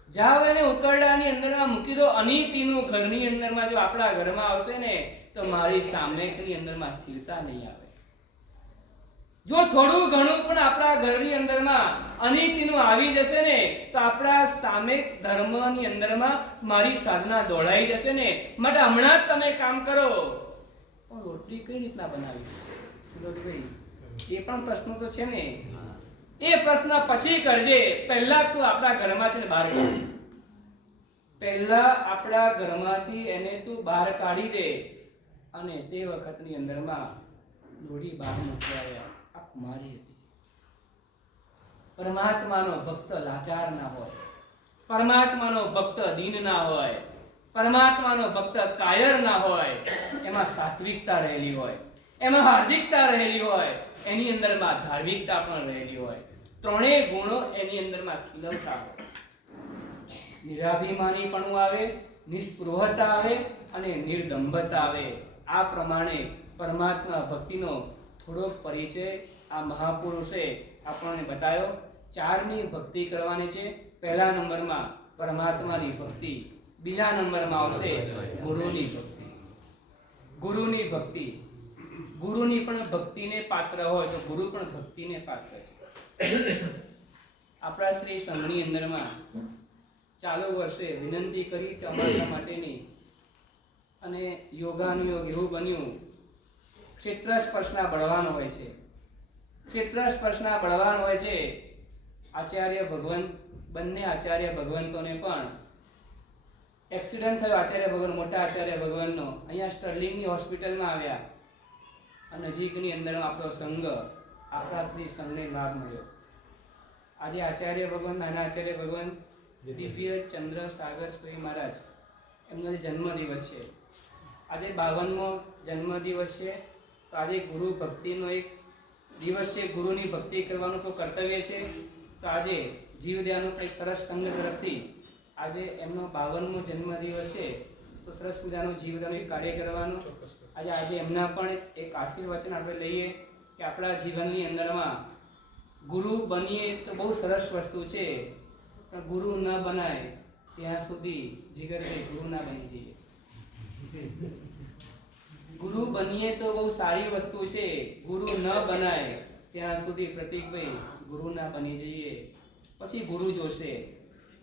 જાવ એને ઉકરડાની અંદરમાં મૂકી દો. અનિતિનું ઘરની અંદરમાં જો આપણા ઘરમાં આવશે ને તો મારી સામનેની અંદરમાં સ્થિરતા નહીં આવે. જો થોડું ઘણું પણ આપણા ઘરની અંદરમાં અનિતિનું આવી જશે ને તો આપણા સામે ધર્મની અંદરમાં મારી સાધના દોડાઈ જશે ને. માટે હમણાં જ તમે કામ કરો. પણ રોટલી કઈ રીતના બનાવીશ? એ પણ પ્રશ્ન તો છે ને. એ પ્રશ્ન પછી કરજે. પહેલા તું આપણા ઘરમાંથી બહાર કાઢ. પહેલા આપણા ઘરમાંથી એને તું બહાર કાઢી દે. અને તે વખતની અંદરમાં લોઢી બહાર મૂકી આવ્યા. આ કુમારી હતી. પરમાત્માનો ભક્ત લાચાર ના હોય, પરમાત્માનો ભક્ત દીન ના હોય, પરમાત્માનો ભક્ત કાયર ના હોય. એમાં સાત્વિકતા રહેલી હોય, એમાં હાર્દિકતા રહેલી હોય, એની અંદરમાં ધાર્મિકતા પણ રહેલી હોય. ત્રણેય ગુણો એની અંદરમાં ખીલવતા હોય. નિરાભિમાનીપણું આવે, નિસ્પૃહતા આવે અને નિર્દંભતા આવે. આ પ્રમાણે પરમાત્મા ભક્તિનો થોડોક પરિચય આ મહાપુરુષે આપણને બતાવ્યો. 4ની ભક્તિ કરવાની છે. પહેલા નંબરમાં પરમાત્માની ભક્તિ, બીજા નંબરમાં આવશે ગુરુની ભક્તિ. ગુરુની ભક્તિ, ગુરુની પણ ભક્તિને પાત્ર હોય તો ગુરુ પણ ભક્તિને પાત્ર છે. આપણા શ્રી સંઘની અંદરમાં ચાલુ વર્ષે વિનંતી કરી છે અમારા માટેની, અને યોગાનુયોગ એવું બન્યું ક્ષેત્ર સ્પર્શના બળવાન હોય છે. ક્ષેત્ર સ્પર્શના બળવાન હોય છે આચાર્ય ભગવંત, બંને આચાર્ય ભગવંતોને પણ એક્સિડન્ટ થયો. આચાર્ય ભગવાન, મોટા આચાર્ય ભગવાનનો અહીંયા સ્ટર્લિંગની હોસ્પિટલમાં આવ્યા. આ નજીકની અંદર આપણો સંઘ, આપણા શ્રી સંઘને લાભ મળ્યો. આજે આચાર્ય ભગવાન, નાના આચાર્ય ભગવાન દિવ્ય ચંદ્ર સાગર શ્રી મહારાજ, એમનો જન્મદિવસ છે. આજે 52મો જન્મદિવસ છે. તો આજે ગુરુ ભક્તિનો એક દિવસ છે. ગુરુની ભક્તિ કરવાનું તો કર્તવ્ય છે. તો આજે જીવદયાનું એક સરસ સંઘ તરફથી આજે એમનો 52મો જન્મદિવસ છે. તો સરસ મજાનું જીવદયાનું એક કાર્ય કરવાનું. આજે એમના પણ એક આશીર્વચન આપણે લઈએ કે આપણા જીવનની અંદરમાં ગુરુ બનીએ તો બહુ સરસ વસ્તુ છે, પણ ગુરુ ન બનાય ત્યાં સુધી જીગરભાઈ ગુરુ ના બની જઈએ. ગુરુ બનીએ તો બહુ સારી વસ્તુ છે, ગુરુ ન બનાય ત્યાં સુધી પ્રતીકભાઈ ગુરુ ના બની જઈએ. પછી ગુરુ જોશે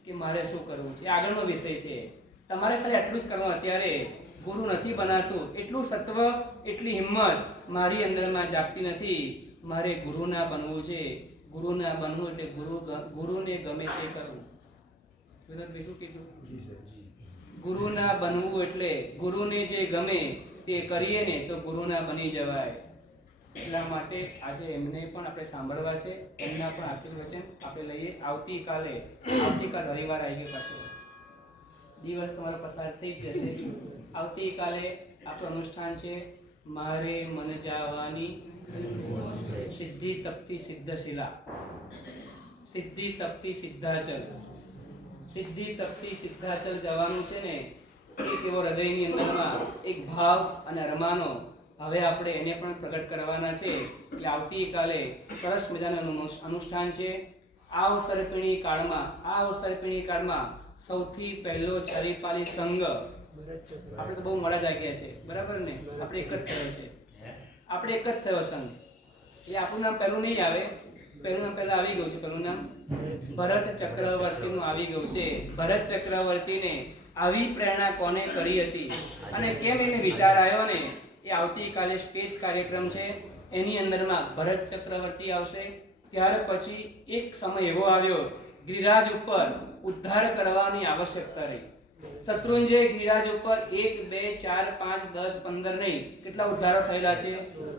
કે મારે શું કરવું છે, આગળનો વિષય છે. તમારે ખાલી આટલું જ કરવાનું. અત્યારે ગુરુ નથી બનાતું, એટલું સત્વ, એટલી હિંમત મારી અંદરમાં જાગતી નથી. મારે ગુરુ ના બનવું છે. ગુરુ ના બનવું એટલે ગુરુને ગમે તે કરવું. શું કીધું? ગુરુ ના બનવું એટલે ગુરુને જે ગમે તે કરીએ ને તો ગુરુ ના બની જવાય. એટલા માટે આજે એમને પણ આપણે સાંભળવા છે. એમના પણ આશીર્વચન આપણે લઈએ. આવતીકાલ રવિવાર આવી ગયો, પાછો દિવસ તમારો પસાર થઈ જ જશે. આવતીકાલે આપણું અનુષ્ઠાન છે મારે મન જાવાની સિદ્ધિ તપતી સિદ્ધશિલા, સિદ્ધિ તપતી સિદ્ધાચલ. સિદ્ધિ તપતી સિદ્ધાચલ જવાનું છે ને, એક એવો હૃદયની અંદરમાં એક ભાવ અને રમાનો હવે આપણે એને પણ પ્રગટ કરવાના છે. એટલે આવતીકાલે સરસ મજાનું અનુષ્ઠાન છે. આ અવસરપીણી કાળમાં સૌથી પહેલો છરીપાલી સંઘ આપણે તો બહુ મોડા જાગ્યા છે, બરાબર ને? આપણે એક જ થયો છે, આપણે એક જ થયો સંઘ. એ આપણું નામ પહેલું નહીં આવે, પહેલું નામ પહેલા આવી ગયું છે. પહેલું નામ ભરત ચક્રવર્તીનું આવી ગયું છે. ભરત ચક્રવર્તીને આવી પ્રેરણા કોને કરી હતી અને કેમ એને વિચાર આવ્યો ને, એ આવતીકાલે સ્ટેજ કાર્યક્રમ છે એની અંદરમાં ભરત ચક્રવર્તી આવશે. ત્યાર પછી એક સમય એવો આવ્યો, ગિરિરાજ ઉપર ઉદ્ધાર કરવાની આવશ્યકતા રહી. શત્રુંજય ગિરિરાજ ઉપર 1 2 4 5 10 15 નહીં, કેટલા ઉદ્ધારો થયેલા છે?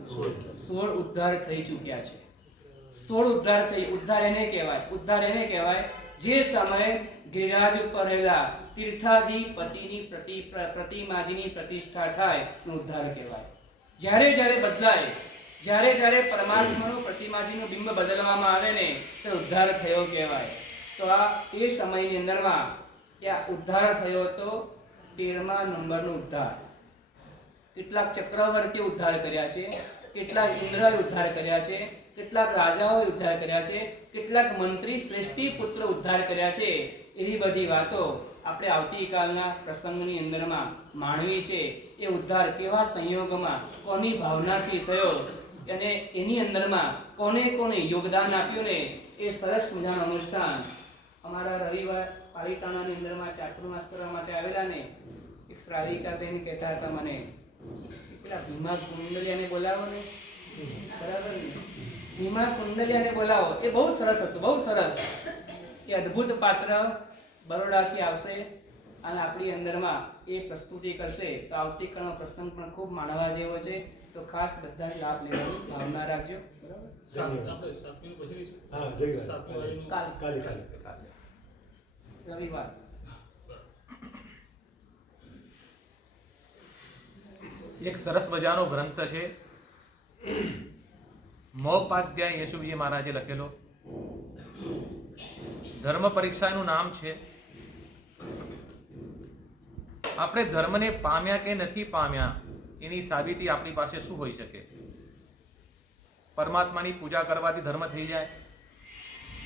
16 ઉદ્ધાર થઈ ચૂક્યા છે. 16 ઉદ્ધાર થઈ. ઉદ્ધાર એને કહેવાય જે સમયે ગિરિરાજ ઉપર રહેલા તીર્થાધિપતિની પ્રતિમાજીની પ્રતિષ્ઠા થાય એનો ઉદ્ધાર કહેવાય. જ્યારે બદલાય, જ્યારે પરમાત્માનું પ્રતિમાજીનું બિંબ બદલવામાં આવે ને તે ઉદ્ધાર થયો કહેવાય. તો આ એ સમયની અંદરમાં ત્યાં ઉદ્ધાર થયો હતો 13મા નંબરનો ઉદ્ધાર. કેટલાક ચક્રવર્તીઓ ઉદ્ધાર કર્યા છે, કેટલાક ઇન્દ્રએ ઉદ્ધાર કર્યા છે, કેટલાક રાજાઓએ ઉદ્ધાર કર્યા છે, કેટલાક મંત્રી શ્રેષ્ઠી પુત્ર ઉદ્ધાર કર્યા છે. એવી બધી વાતો આપણે આવતીકાલના પ્રસંગની અંદરમાં માણવી છે. એ ઉદ્ધાર કેવા સંયોગમાં, કોની ભાવનાથી થયો અને એની અંદરમાં કોને યોગદાન આપ્યું ને, એ સરસ મજાનું અનુષ્ઠાન અમારા રવિવાર પાલિતાણાની અંદરમાં ચાતુર્માસ કરવા માટે આવેલા ને, એક શ્રાવિકાબેન કહેતા હતા મને, પેલા ભીમા કુંડલિયાને બોલાવો ને, બરાબર ને? ભીમા કુંડલિયાને બોલાવો. એ બહુ સરસ હતું, બહુ સરસ. એ અદ્ભુત પાત્ર બરોડાથી આવશે અને આપણી અંદરમાં એ પ્રસ્તુતિ કરશે. તો આવતીકાલનો પ્રસંગ પણ ખૂબ માણવા જેવો છે. તો ખાસ બધા લાભ લેવાની ભાવના રાખજો, બરાબર? રવિવાર એક સરસ મજાનો ગ્રંથ છે, મહોપાધ્યાય યેસુજી મહારાજે લખેલો. ધર્મ પરીક્ષાનું નામ છે. આપણે ધર્મને પામ્યા કે નથી પામ્યા એની સાબિતી આપણી પાસે શું હોઈ શકે? પરમાત્માની પૂજા કરવાથી ધર્મ થઈ જાય,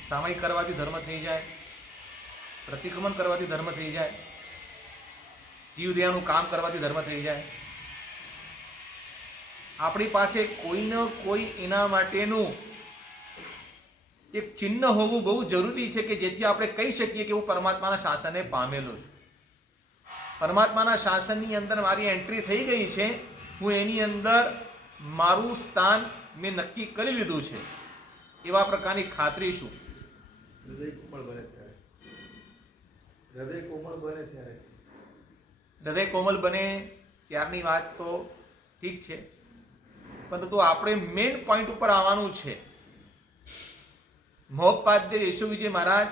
સામયિક કરવાથી ધર્મ થઈ જાય, પ્રતિક્રમણ કરવાથી ધર્મ થઈ જાય, જીવદયાનું કામ કરવાથી ધર્મ થઈ જાય. આપણી પાસે કોઈને કોઈ એના માટેનું એક ચિહ્ન હોવું બહુ જરૂરી છે કે જેથી આપણે કહી શકીએ કે હું પરમાત્માના શાસનને પામેલો છું. પરમાત્માના શાસનની અંદર મારી એન્ટ્રી થઈ ગઈ છે, હું એની અંદર મારું સ્થાન મેં નક્કી કરી લીધું છે. એવા પ્રકારની ખાતરી શું? હૃદય કોમળ બને ત્યારે હૃદય કોમળ બને ત્યારે હૃદય કોમલ બને ત્યારની વાત તો ઠીક છે, પરંતુ આપણે મેઇન પોઈન્ટ ઉપર આવવાનું છે. મહોપાધ્યાય યશુ વિજય મહારાજ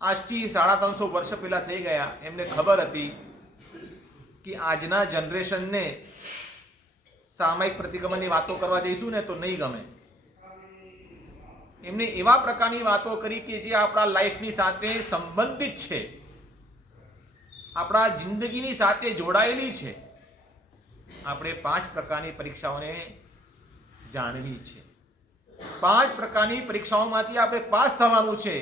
આજથી 350 વર્ષ પહેલા થઈ ગયા. એમને ખબર હતી કે આજના જનરેશનને સામાયિક પ્રતિક્રમણની વાતો કરવા જઈશું ને તો નહીં ગમે. એમને એવા પ્રકારની વાતો કરી કે જે આપણા લાઈફની સાથે સંબંધિત છે, આપણા જિંદગીની સાથે જોડાયેલી છે. આપણે 5 પ્રકારની પરીક્ષાઓને જાણવી છે. 5 પ્રકારની પરીક્ષાઓમાંથી આપણે પાસ થવાનું છે,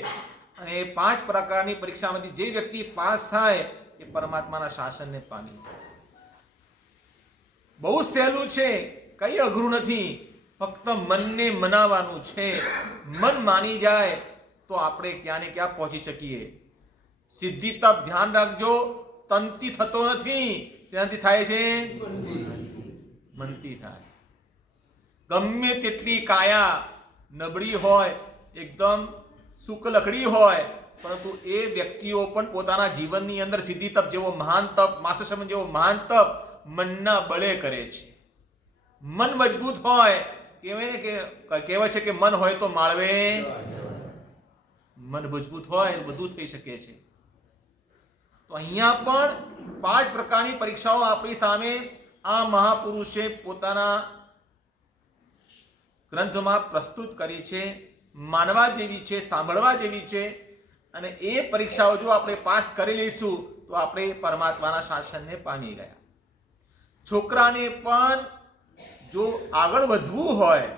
અને એ 5 પ્રકારની પરીક્ષામાંથી જે વ્યક્તિ પાસ થાય એ પરમાત્માના શાસનને પામી. બહુ સહેલું છે, કઈ અઘરું નથી. ફક્ત મનને મનાવવાનું છે. મન માની જાય તો આપણે ક્યાં ને ક્યાં પહોંચી શકીએ. સિદ્ધિ તપ ધ્યાન રાખજો, તનથી થતો નથી. ત્યાંથી થાય છે મનથી થાય. ગમે તેટલી કાયા નબળી હોય, એકદમ શુક્લકડી હોય, પરંતુ એ વ્યક્તિઓ પણ પોતાના જીવનની અંદર સિદ્ધિ તપ જેવો મહાન તપ, માસસમન જેવો મહાન તપ મનના બળે કરે છે. મન મજબૂત હોય, કહેવાય છે કે મન હોય તો માળવે. મન મજબૂત હોય બધું થઈ શકે છે. તો અહીંયા પણ 5 પ્રકારની પરીક્ષાઓ આપણી સામે આ મહાપુરુષે પોતાના ગ્રંથમાં પ્રસ્તુત કરી છે. માનવા જેવી છે, સાંભળવા જેવી છે, અને એ પરીક્ષાઓ જો આપણે પાસ કરી લઈશું તો આપણે પરમાત્માના શાસનને પામી ગયા. છોકરાને પણ જો આગળ વધવું હોય,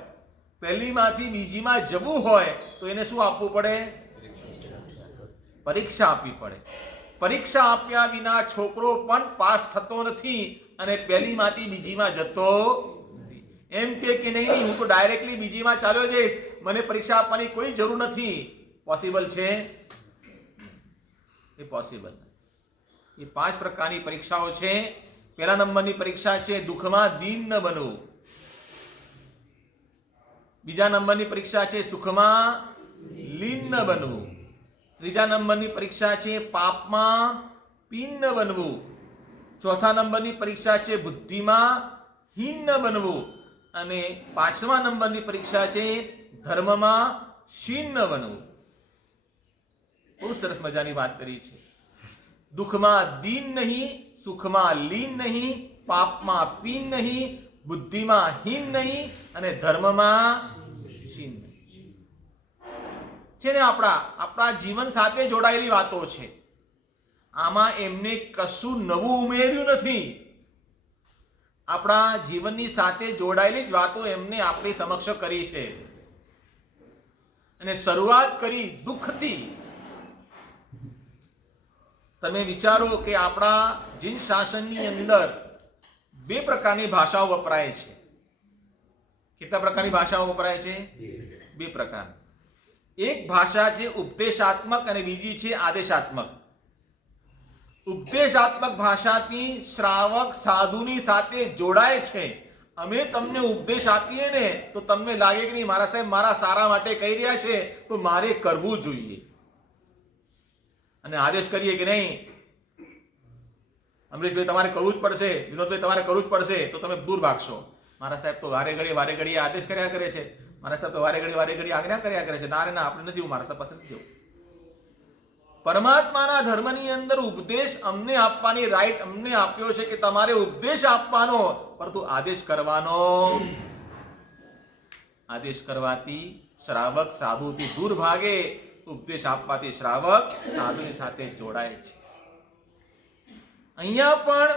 પહેલીમાંથી બીજીમાં જવું હોય તો એને શું આપવું પડે? પરીક્ષા આપવી પડે. પરીક્ષા આપ્યા વિના છોકરો પણ પાસ થતો નથી અને પહેલીમાંથી બીજીમાં જતો નથી. એમ કે નહીં, હું તો ડાયરેક્ટલી બીજીમાં ચાલ્યો જઈશ, મને પરીક્ષા આપવાની કોઈ જરૂર નથી. પોસિબલ છે? એ પોસિબલ નથી. એ 5 પ્રકારની પરીક્ષાઓ છે. પહેલા નંબરની પરીક્ષા છે દુઃખમાં દીન ન બનવું. બીજા નંબરની પરીક્ષા છે સુખમાં લીન ન બનવું. ત્રીજા નંબરની પરીક્ષા છે પાપમાં પીન ન બનવું. ચોથા નંબરની પરીક્ષા છે બુદ્ધિમાં હીન ન બનવું. અને 5મા નંબરની પરીક્ષા છે ધર્મમાં ક્ષીણ ન બનવું. બહુ સરસ મજાની વાત કરી છે. દુઃખમાં દીન નહીં, સુખમાં લીન નહીં, પાપમાં પીન નહીં, બુદ્ધિમાં હીન નહીં, અને ધર્મમાં ક્ષીણ નહીં. છે ને આપણા જીવન સાથે જોડાયેલી વાતો છે. આમાં એમને કશું નવું ઉમેર્યું નથી. આપણા જીવનની સાથે જોડાયેલી જ વાતો એમને આપણી સમક્ષ કરી છે. અને શરૂઆત કરી દુઃખથી. તમે વિચારો કે આપણા જીન શાસનની અંદર 2 પ્રકારની ભાષાઓ વપરાય છે. કેટલા પ્રકારની ભાષાઓ વપરાય છે? 2 પ્રકાર. એક ભાષા છે ઉપદેશાત્મક અને બીજી છે આદેશાત્મક. ઉપદેશાત્મક ભાષાથી શ્રાવક સાધુની સાથે જોડાય છે. અમે તમને ઉપદેશ આપીએ ને તો તમને લાગે કે નહીં, મારા સાહેબ મારા સારા માટે કહી રહ્યા છે તો મારે કરવું જોઈએ. અને આદેશ કરીએ કે નહીં, અમરીશભાઈ તમારે કરવું જ પડશે, વિનોદભાઈ તમારે કરવું જ પડશે, તો તમે દૂર ભાગશો. મારા સાહેબ તો વારે ઘડીએ આદેશ કર્યા કરે છે, મારા સાહેબ તો વારે ઘડી આજ્ઞા કર્યા કરે છે. ના રે ના, આપણે નથી જવું, મારા સાહેબ પસંદ નથી જવું. પરમાત્માના ધર્મની અંદર ઉપદેશ અમને આપવાની રાઈટ અમને આપ્યો છે કે તમારે ઉપદેશ આપવાનો, પરંતુ આદેશ કરવાનો. આદેશ કરવાથી શ્રાવક સાધુથી દૂર ભાગે, ઉપદેશ આપવાથી શ્રાવક સાધુની સાથે જોડાય છે. અહીંયા પણ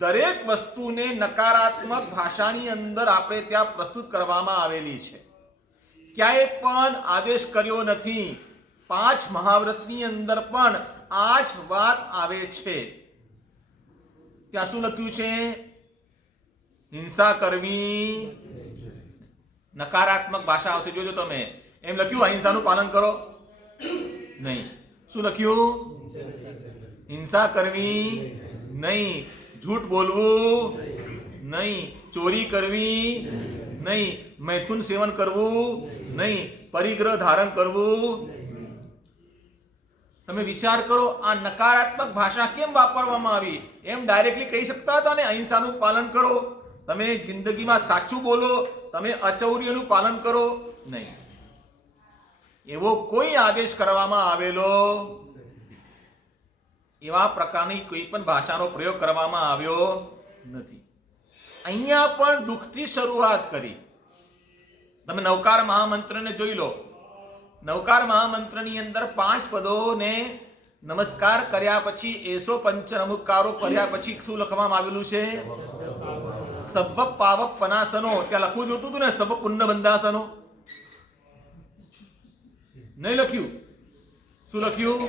દરેક વસ્તુને નકારાત્મક ભાષાની અંદર આપણે ત્યાં પ્રસ્તુત કરવામાં આવેલી છે. ક્યાંય પણ આદેશ કર્યો નથી. 5 મહાવ્રતની અંદર પણ આ જ વાત આવે છે. ત્યાં શું લખ્યું છે? હિંસા કરવી. નકારાત્મક ભાષા આવશે, જોજો તમે. એમ લખ્યું અહિંસાનું પાલન કરો? નહીં. શું લખ્યું? હિંસા કરવી નહીં, झूठ बोलવું નહીં, ચોરી કરવી નહીં, મૈથુન સેવન કરવું નહીં, પરિગ્રહ ધારણ કરવું. તમે વિચાર કરો, આ નકારાત્મક ભાષા કેમ વાપરવામાં આવી? એમ ડાયરેક્ટલી કહી શકતા હતા ને, અહિંસાનું પાલન કરો, તમે જિંદગીમાં સાચું બોલો, તમે અચૌર્યનું પાલન કરો. નહીં, એવો કોઈ આદેશ કરવામાં આવેલો, એવા પ્રકારની કોઈ પણ ભાષાનો પ્રયોગ કરવામાં આવ્યો નથી. અહીંયા પણ દુઃખથી શરૂઆત કરી. તમે નવકાર મહામંત્રને જોઈ લો. નવકાર મહામંત્રની અંદર 5 પદોને નમસ્કાર કર્યા પછી 105 નમસ્કારો કર્યા પછી શું લખવામાં આવેલું છે? સબ્બ પાવક પનાસનો. ત્યાં લખવું જોતું હતું ને, સબ્બ પુણ્ય બંધાસનો. નહીં લખ્યું. શું લખ્યું?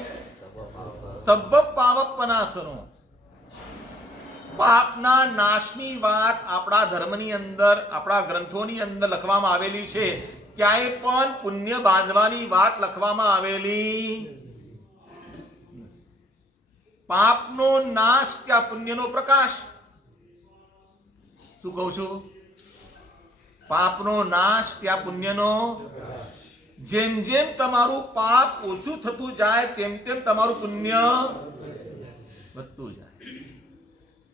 સબ્બ પાવક પનાસનો. પાપના નાશની વાત આપણા ધર્મની અંદર, આપણા ગ્રંથોની અંદર લખવામાં આવેલી છે. ક્યાંય પણ પુણ્ય બાંધવાની વાત લખવામાં આવેલી. પાપનો નાશ ક્યાં પુણ્યનો પ્રકાશ. શું કહું છું? પાપનો નાશ ત્યાં પુણ્યનો. જેમ જેમ તમારું પાપ ઓછું થતું જાય તેમ તેમ તમારું પુણ્ય વધતું જાય.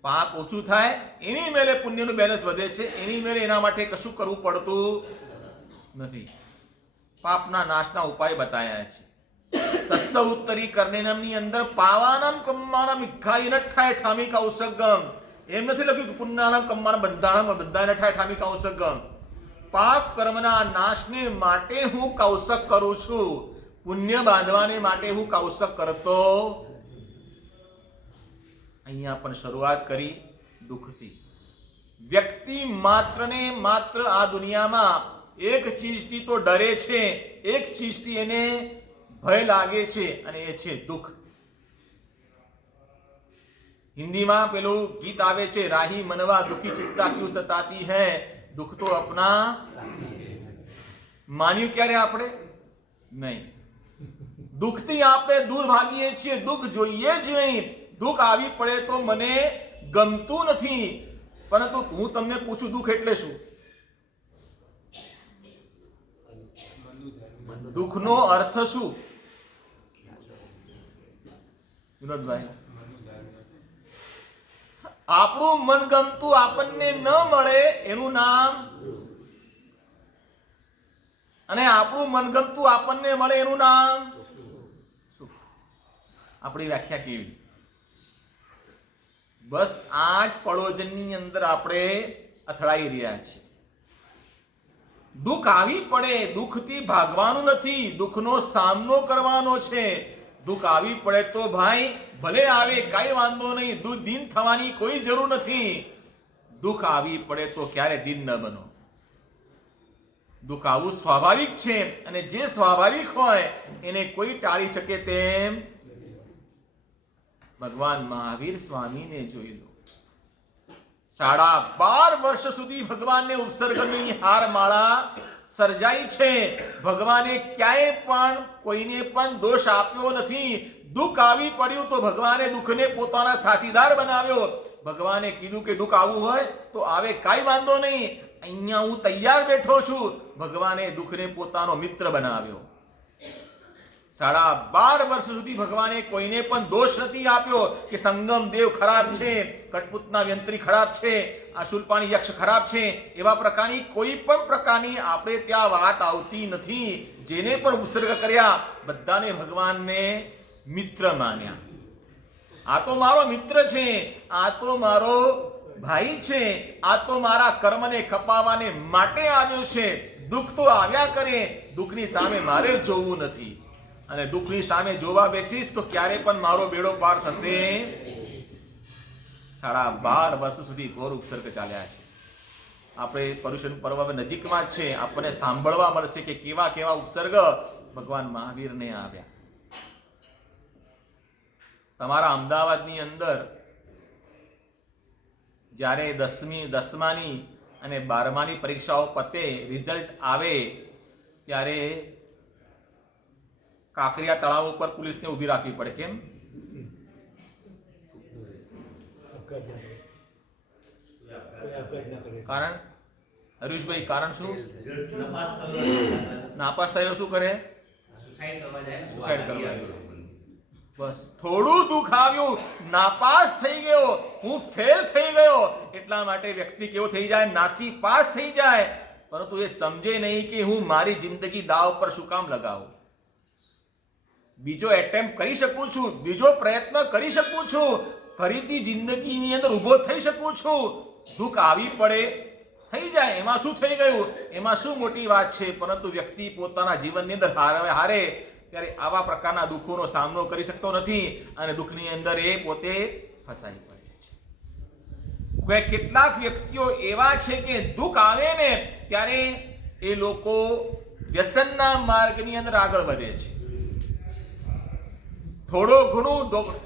પાપ ઓછું થાય એની મેલે પુણ્યનું બેલેન્સ વધે છે. એની મેલે એના માટે કશું કરવું પડતું નથી. પાપના નાશના ઉપાય બતાવ્યા છે. તસ્સ ઉત્તરી કર્ણેનમની અંદર પાવાનામ કમ્માનામ ઇખ્ખાઈ નઠ્ઠાય ઠામી કૌસગમ. એમ નથી લખ્યું કે પુણ્યાનામ કમ્માનામ બંધાનામ બંધાય નઠ્ઠાય ઠામી કૌસગમ. પાપ કર્મના નાશને માટે હું કૌશક કરું છું, પુણ્ય બાંધવાને માટે હું કૌશક કરતો. અહીંયા પણ શરૂઆત કરી દુઃખથી. વ્યક્તિ માત્ર ને માત્ર આ દુનિયામાં એક ચીજથી તો ડરે છે, એક ચીજથી એને ભય લાગે છે, અને એ છે દુઃખ. હિન્દીમાં પેલું ગીત આવે છે, રાહી મનવા દુઃખી ચિત્તા ક્યું સતાતી હૈ, દુઃખ તો અપના. માન્યું ક્યારે આપણે? નહીં. દુઃખથી આપણે દૂર ભાગીએ છીએ. દુઃખ જોઈએ જ નહીં. દુઃખ આવી પડે તો મને ગમતું નથી. પરંતુ હું તમને પૂછું, દુઃખ એટલે શું? દુઃખનો અર્થ શું? વિનોદભાઈ, આપણું મનગમતું આપણને ન મળે એનું નામ, અને આપણું મનગમતું આપણને મળે એનું નામ સુખ. આપણી વ્યાખ્યા કેવી? બસ આ જ પડોજનની અંદર આપણે અથડાઈ રહ્યા છીએ. દુઃખ આવી પડે, દુઃખથી ભાગવાનું નથી, દુઃખનો સામનો કરવાનો છે. દુઃખ આવી પડે તો ભાઈ ભલે આવે, કાંઈ વાંધો નહીં. દીન થવાની કોઈ જરૂર નથી. દુઃખ આવી પડે તો ક્યારે દીન ન બનો. દુઃખ આવવું સ્વાભાવિક છે, અને જે સ્વાભાવિક હોય એને કોઈ ટાળી શકે તેમ. ભગવાન મહાવીર સ્વામીને જોઈ લો. 12.5 વર્ષ સુધી ભગવાનને ઉપસર્ગની હારમાળા સર્જાઈ છે. ભગવાને ક્યાંય પણ કોઈને પણ દોષ આપ્યો નથી. દુઃખ આવી પડ્યું તો ભગવાને દુઃખને પોતાના સાથીદાર બનાવ્યો. ભગવાને કીધું કે દુઃખ આવવું હોય તો આવે, કાંઈ વાંધો નહીં, અહીંયા હું તૈયાર બેઠો છું. ભગવાને દુઃખને પોતાનો મિત્ર બનાવ્યો. 12.5 વર્ષ સુધી ભગવાને કોઈને પણ દોષ નથી આપ્યો કે સંગમ દેવ ખરાબ છે, કટપુતના વ્યંત્રી ખરાબ છે, આ શૂલપાણી યક્ષ ખરાબ છે. એવા પ્રકારની કોઈ પણ પ્રકારની આપણે ત્યાં વાત આવતી નથી. જેને પણ ઉત્સર્ગ કર્યા બધાને ભગવાનને મિત્ર માન્યા. આ તો મારો મિત્ર છે, આ તો મારો ભાઈ છે, આ તો મારા કર્મને ખપાવવાને માટે આવ્યો છે. દુઃખ તો આવ્યા કરે, દુઃખની સામે મારે જોવું નથી. અને દુઃખની સામે જોવા બેસીશ તો ક્યારે પણ મારો બેડો પાર થશે. 12.5 વર્ષ સુધી ઘોર ઉપસર્ગ ચાલ્યા છે. આપણે પર્યુષણ પર્વ નજીકમાં જ છે. આપણને સાંભળવા મળશે કે કેવા કેવા ઉપસર્ગ ભગવાન મહાવીરને આવ્યા. તમારા અમદાવાદની અંદર જ્યારે 10માની અને 12માની પરીક્ષાઓ પતે, રિઝલ્ટ આવે, ત્યારે કાંકરિયા તળાવ ઉપર પોલીસને ઊભી રાખવી પડે. કેમ? કારણ હરીશભાઈ કારણ શું? નપાસ થયો, નાપાસ થયો શું કરે? સુસાઇડ કરવા જાય, સુસાઇડ કરવા જાય. બસ થોડું દુઃખ આવ્યું, નાપાસ થઈ ગયો, હું ફેલ થઈ ગયો, એટલા માટે વ્યક્તિ કેવો થઈ જાય? નાસી પાસ થઈ જાય. પરંતુ એ સમજે નહીં કે હું મારી જિંદગી દાવ પર શું કામ લગાવું. બીજો એટેમ્પ કરી શકું છું, બીજો પ્રયત્ન કરી શકું છું, ફરીથી જિંદગીની અંદર ઊભો થઈ શકું છું. દુઃખ આવી પડે થઈ જાય, એમાં શું થઈ ગયું, એમાં શું મોટી વાત છે. પરંતુ વ્યક્તિ પોતાના જીવનની અંદર હારે ત્યારે આવા પ્રકારના દુઃખોનો સામનો કરી શકતો નથી અને દુઃખની અંદર એ પોતે ફસાઈ પડે છે. કેટલાક વ્યક્તિઓ એવા છે કે દુઃખ આવે ને ત્યારે એ લોકો વ્યસનના માર્ગની અંદર આગળ વધે છે. થોડું ઘણું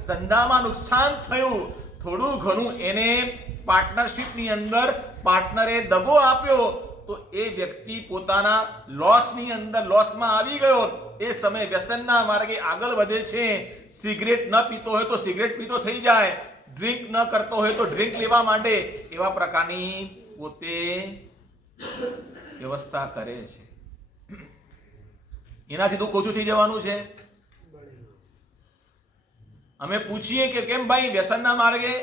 ધંધામાં નુકસાન થયું, થોડું ઘણું એને પાર્ટનરશિપની અંદર પાર્ટનરે દગો આપ્યો તો એ વ્યક્તિ પોતાના લોસની અંદર લોસમાં આવી ગયો. એ સમયે વ્યસનના માર્ગે આગળ વધે છે. સિગરેટ ન પીતો હોય તો સિગરેટ પીતો થઈ જાય, ડ્રિંક ન કરતો હોય તો ડ્રિંક લેવા માંડે. એવા પ્રકારની પોતે વ્યવસ્થા કરે છે. એનાથી દુઃખ ઓછું થઈ જવાનું છે. અમે પૂછીએ કે કેમ ભાઈ વ્યસનના માર્ગે?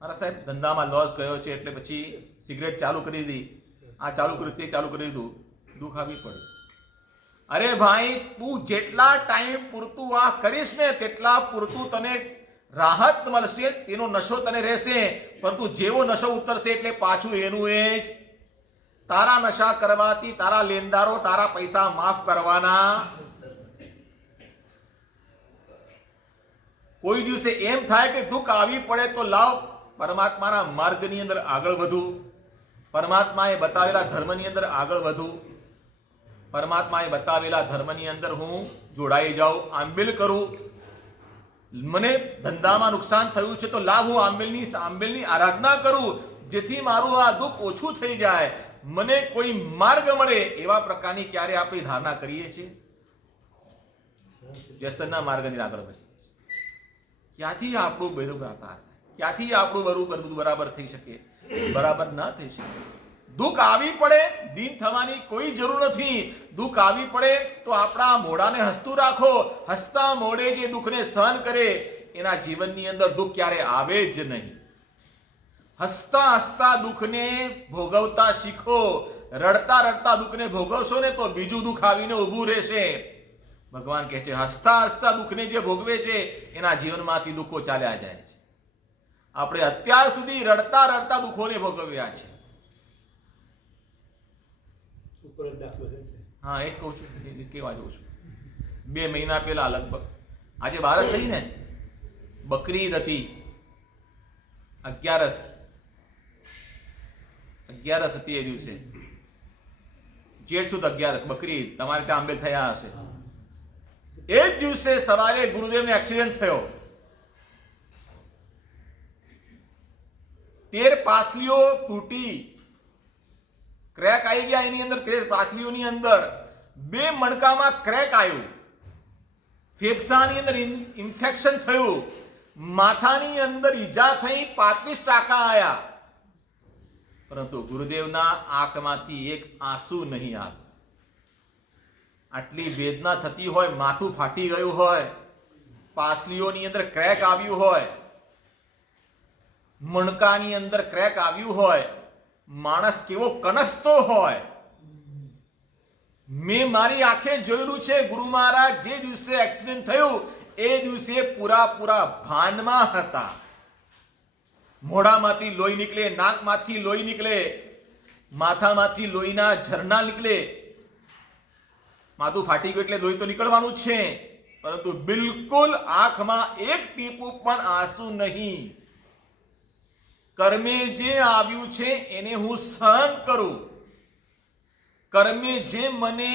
મારા સાહેબ ધંધામાં લોસ ગયો છે એટલે પછી સિગરેટ ચાલુ કરી દીધી, આ ચાલુ કર્યું, તે ચાલુ કરી દીધું, દુઃખ આવી પડે. અરે ભાઈ તું જેટલા ટાઈમ પૂરતું આ કરીશ ને તેટલા પૂરતું તને રાહત મળશે, તેનો નશો તને રહેશે. પરંતુ જેવો નશો ઉતરશે એટલે પાછું એનું એ જ. તારા નશા કરવાથી તારા લેનદારો તારા પૈસા માફ કરવાના. કોઈ દિવસે એમ થાય કે દુઃખ આવી પડે તો લાવ પરમાત્માના માર્ગની અંદર આગળ વધું, પરમાત્માએ બતાવેલા ધર્મની અંદર આગળ વધું, પરમાત્માએ બતાવેલા ધર્મની અંદર હું જોડાઈ જાઉં, આંબેલ કરું. મને ધંધામાં નુકસાન થયું છે તો લાવ હું આંબેલની આરાધના કરું, જેથી મારું આ દુઃખ ઓછું થઈ જાય, મને કોઈ માર્ગ મળે. એવા પ્રકારની ક્યારે આપણે ધારણા કરીએ છીએ? વ્યસનના માર્ગની આગળ વધીએ. ક્યાંથી આપણું ક્યાંથી આપણું બધું બરાબર થઈ શકે? બરાબર ના થઈ શકે. દુઃખ આવી પડે, દીન થવાની કોઈ જરૂર નથી. દુઃખ આવી પડે તો આપણા મોઢાને હસતું રાખો. હસતા મોઢે જે દુઃખને સહન કરે એના જીવનની અંદર દુઃખ ક્યારે આવે જ નહીં. હસતા હસતા દુઃખને ભોગવતા શીખો. રડતા રડતા દુઃખને ભોગવશો ને તો બીજું દુઃખ આવીને ઊભું રહેશે. ભગવાન કહે છે હસતા હસતા દુઃખને જે ભોગવે છે એના જીવનમાંથી દુઃખો ચાલ્યા જાય છે. આપણે અત્યાર સુધી રડતા રડતા દુઃખોને ભોગવ્યા છે. હા એ કહું છું, કેવા જઉં છું. 2 મહિના પહેલા લગભગ આજે બારસ થઈ ને, બકરી ઈદ હતી, 11 હતી એ દિવસે, જેઠ સુદ 11 બકરી ઈદ. તમારે ત્યાં આંબેલ થયા હશે. એ જ દિવસે સવારે ગુરુદેવને એક્સિડન્ટ થયો. 13 પાસલીઓ તૂટી, ક્રેક આવી ગયા એની અંદર. 13 પાસલીઓની અંદર 2 મણકામાં ક્રેક આવ્યું, ફેફસાની અંદર ઇન્ફેક્શન થયું, માથાની અંદર ઈજા થઈ, 35 ટાંકા આવ્યા. પરંતુ ગુરુદેવના આંખમાંથી એક આંસુ નહીં આવ્યું. આટલી વેદના થતી હોય, માથું ફાટી ગયું હોય, પાસલીઓની અંદર ક્રેક આવ્યું હોય, મણકાની અંદર ક્રેક આવ્યું હોય, માણસ કેવો કનસતો હોય. મેં મારી આંખે જોયેલું છે. ગુરુ મહારાજ જે દિવસે એક્સિડન્ટ થયું એ દિવસે પૂરા ભાનમાં હતા. મોઢામાંથી લોહી નીકળે, નાકમાંથી લોહી નીકળે, માથામાંથી લોહીના ઝરણા નીકળે. માથું ફાટી ગયું એટલે લોહી તો નીકળવાનું જ છે, પરંતુ બિલકુલ આંખમાં એક ટીપું પણ આંસુ નહીં. કર્મે જે આવ્યું છે એને હું સહન કરું. કર્મે જે મને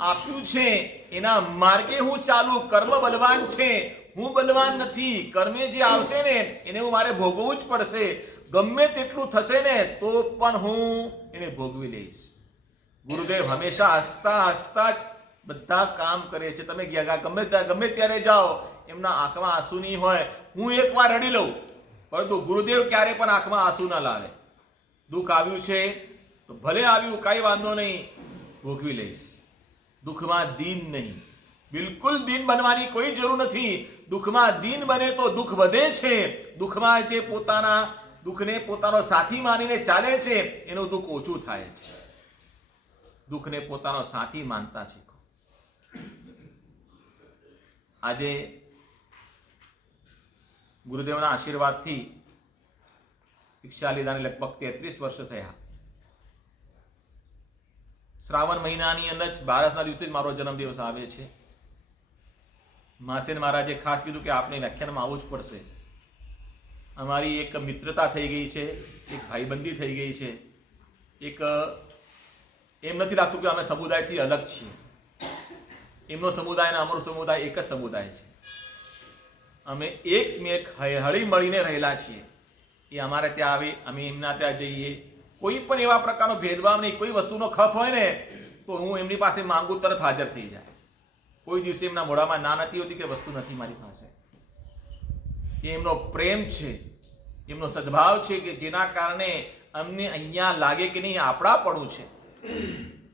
આપ્યું છે એના માર્ગે હું ચાલુ. કર્મ બલવાન છે, હું બલવાન નથી. કર્મે જે આવશે ને એને હું મારે ભોગવવું જ પડશે. ગમે તેટલું થશે ને તો પણ હું એને ભોગવી લઈશ. ગુરુદેવ હંમેશા હસતા હસતા જ બધા કામ કરે છે. તમે ગમે ત્યારે જાઓ, એમના આંખમાં આંસુ નહીં હોય. હું એકવાર રડી લઉં, પરંતુ ગુરુદેવ ક્યારે પણ આંખમાં આંસુ ના લાવે. દુઃખ આવ્યું છે તો ભલે આવ્યું, કાંઈ વાંધો નહીં, ભોગવી લઈશ. દુઃખમાં દીન નહીં, બિલકુલ દીન બનવાની કોઈ જરૂર નથી. દુઃખમાં દીન બને તો દુઃખ વધે છે. દુઃખમાં જે પોતાના દુઃખને પોતાનો સાથી માનીને ચાલે છે એનું દુઃખ ઓછું થાય છે. દુઃખને પોતાનો સાથી માનતા શીખો. આજે ગુરુદેવના આશીર્વાદથી દીક્ષા લીધાને લગભગ 33 વર્ષ થયા. શ્રાવણ મહિનાની અંદર જ 12ના દિવસે જ મારો જન્મદિવસ આવે છે. માસેન મહારાજે ખાસ કીધું કે આપને વ્યાખ્યાનમાં આવવું જ પડશે. અમારી એક મિત્રતા થઈ ગઈ છે, એક ભાઈબંધી થઈ ગઈ છે. એક એમ નથી લાગતું કે અમે સમુદાયથી અલગ છીએ. એમનો સમુદાય અને અમારો સમુદાય એક જ સમુદાય છે. અમે એકમેક હળી મળીને રહેલા છીએ. એ અમારે ત્યાં આવે, અમે એમના ત્યાં જઈએ. કોઈ પણ એવા પ્રકારનો ભેદભાવ નહીં. કોઈ વસ્તુનો ખપ હોય ને તો હું એમની પાસે માંગુ, તરત હાજર થઈ જાય. કોઈ દિવસે એમના મોઢામાં ના નથી હોતી કે વસ્તુ નથી મારી પાસે. એ એમનો પ્રેમ છે, એમનો સદભાવ છે કે જેના કારણે અમને અહીંયા લાગે કે નહીં આપણાપણું છે.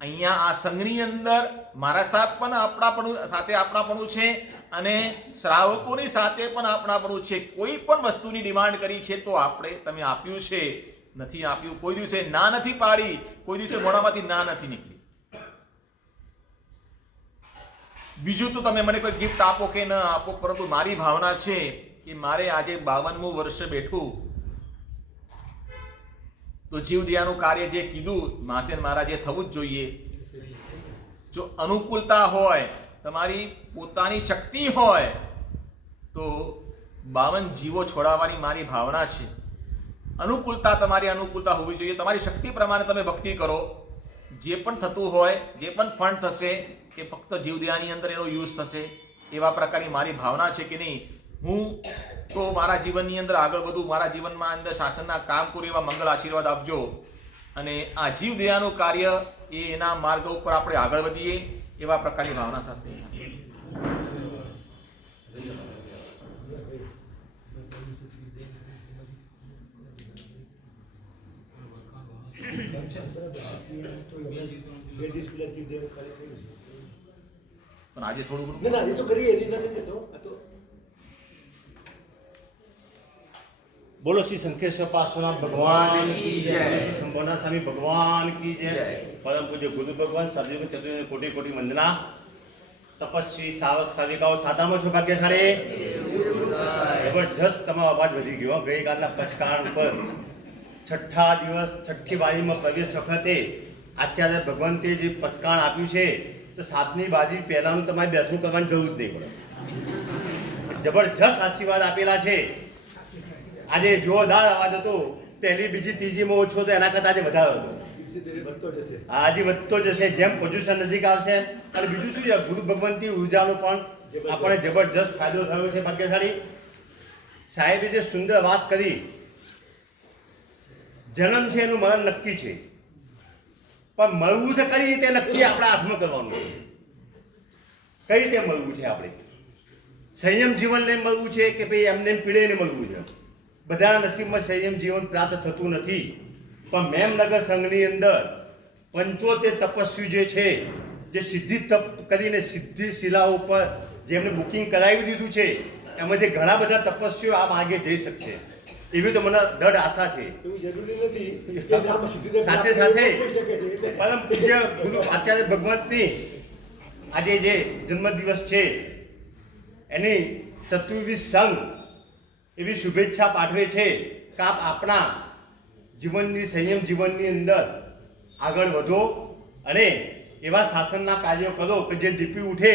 અહીંયા આ સંઘની અંદર મારા સાથે આપણાપણું છે અને શ્રાવકોની સાથે પણ આપણાપણું છે. કોઈ પણ વસ્તુની ડિમાન્ડ કરી છે તો આપણે તમે આપ્યું છે, નથી આપ્યું. કોઈ દિવસે ના નથી પાડી, કોઈ દિવસે મોઢામાંથી ના નથી નીકળી. બીજું તો તમે મને કોઈ ગિફ્ટ આપો કે ન આપો, પરંતુ મારી ભાવના છે કે મારે આજે 52મું વર્ષ બેઠું તો જીવદયાનું કાર્ય જે કીધું માસેન મહારાજે થવું જ જોઈએ. જો અનુકૂળતા હોય, તમારી પોતાની શક્તિ હોય તો 52 જીવો છોડાવવાની મારી ભાવના છે. અનુકૂળતા, તમારી અનુકૂળતા હોવી જોઈએ. તમારી શક્તિ પ્રમાણે તમે ભક્તિ કરો. જે પણ થતું હોય, જે પણ ફંડ થશે એ ફક્ત જીવદયાની અંદર એનો યુઝ થશે. એવા પ્રકારની મારી ભાવના છે કે નહીં, હું તો મારા જીવનની અંદર આગળ વધું, મારા જીવનમાં અંદર શાસનના કામ કરું. એવા મંગલ આશીર્વાદ આપજો. અને આ જીવદયાનું કાર્ય એના માર્ગ ઉપર આપણે આગળ વધીએ એવા પ્રકારની ભાવના સાથે પણ આજે થોડું ઘણું ના, એ તો કરીએ, એની નથી કહેતો. આ તો બોલો શ્રી શંખેશ્વર પાર્શ્વનાથ ભગવાન કી જય. સંપૂર્ણ સ્વામી ભગવાન કી જય. પરમ પૂજ્ય ગુરુ ભગવાન સદૈવ ચતુર્યુગ કોટી કોટી વંદના. તપસ્વી સાવક સાવિકાઓ સાદામાં છો ભાગ્યશાળી. જબરજસ્ત તમારો અવાજ વધી ગયો. ગઈકાલના પચકાણ પર છઠ્ઠા દિવસ છઠ્ઠી વાણીમાં પ્રવેશ વખતે આચાર્ય ભગવંતે જે પચકાણ આપ્યું છે તો 7મી બાજી પહેલાનું તમારે બેસવું કરવાની જરૂર જ નહીં પડે. જબરજસ્ત આશીર્વાદ આપેલા છે. આજે જોરદાર અવાજ હતો. પહેલી, બીજી, ત્રીજીમાં ઓછો તો એના કરતાં આજે વધારે હતો. આજે વધતો જશે જેમ પોઝિશન નજીક આવશે. અને બીજું શું છે, ગુરુ ભગવંતી ઉર્જાનો પણ આપણને જબરજસ્ત ફાયદો થયો છે. ભાગ્યશાળી સાહેબે જે સુંદર વાત કરી, જન્મ છે એનું મરણ નક્કી છે, પણ મળવું છે કઈ રીતે નક્કી આપણા હાથમાં કરવાનું છે. કઈ રીતે મળવું છે? આપણે સંયમ જીવન લઈને મળવું છે કે ભાઈ એમને પીળીને મળવું છે? બધાના નસીબમાં સંયમ જીવન પ્રાપ્ત થતું નથી. પણ મેમનગર સંઘની અંદર 75 તપસ્વી જે છે, જે સિદ્ધિ તપ કરીને સિદ્ધિ શિલા ઉપર જેમને બુકિંગ કરાવી દીધું છે, એમાંથી ઘણા બધા તપસ્વીઓ આ માર્ગે જઈ શકશે એવી તો મને દૃઢ આશા છે. એવું જરૂરી નથી કે આમાં સીધી સાથે પરમ પૂજ્ય ગુરુ આચાર્ય ભગવંતની આજે જે જન્મદિવસ છે એની ચતુર્વિધ સંઘ એવી શુભેચ્છા પાઠવે છે કે આપ આપણા જીવનની સંયમ જીવનની અંદર આગળ વધો અને એવા શાસનના કાર્યો કરો કે જે દીપી ઉઠે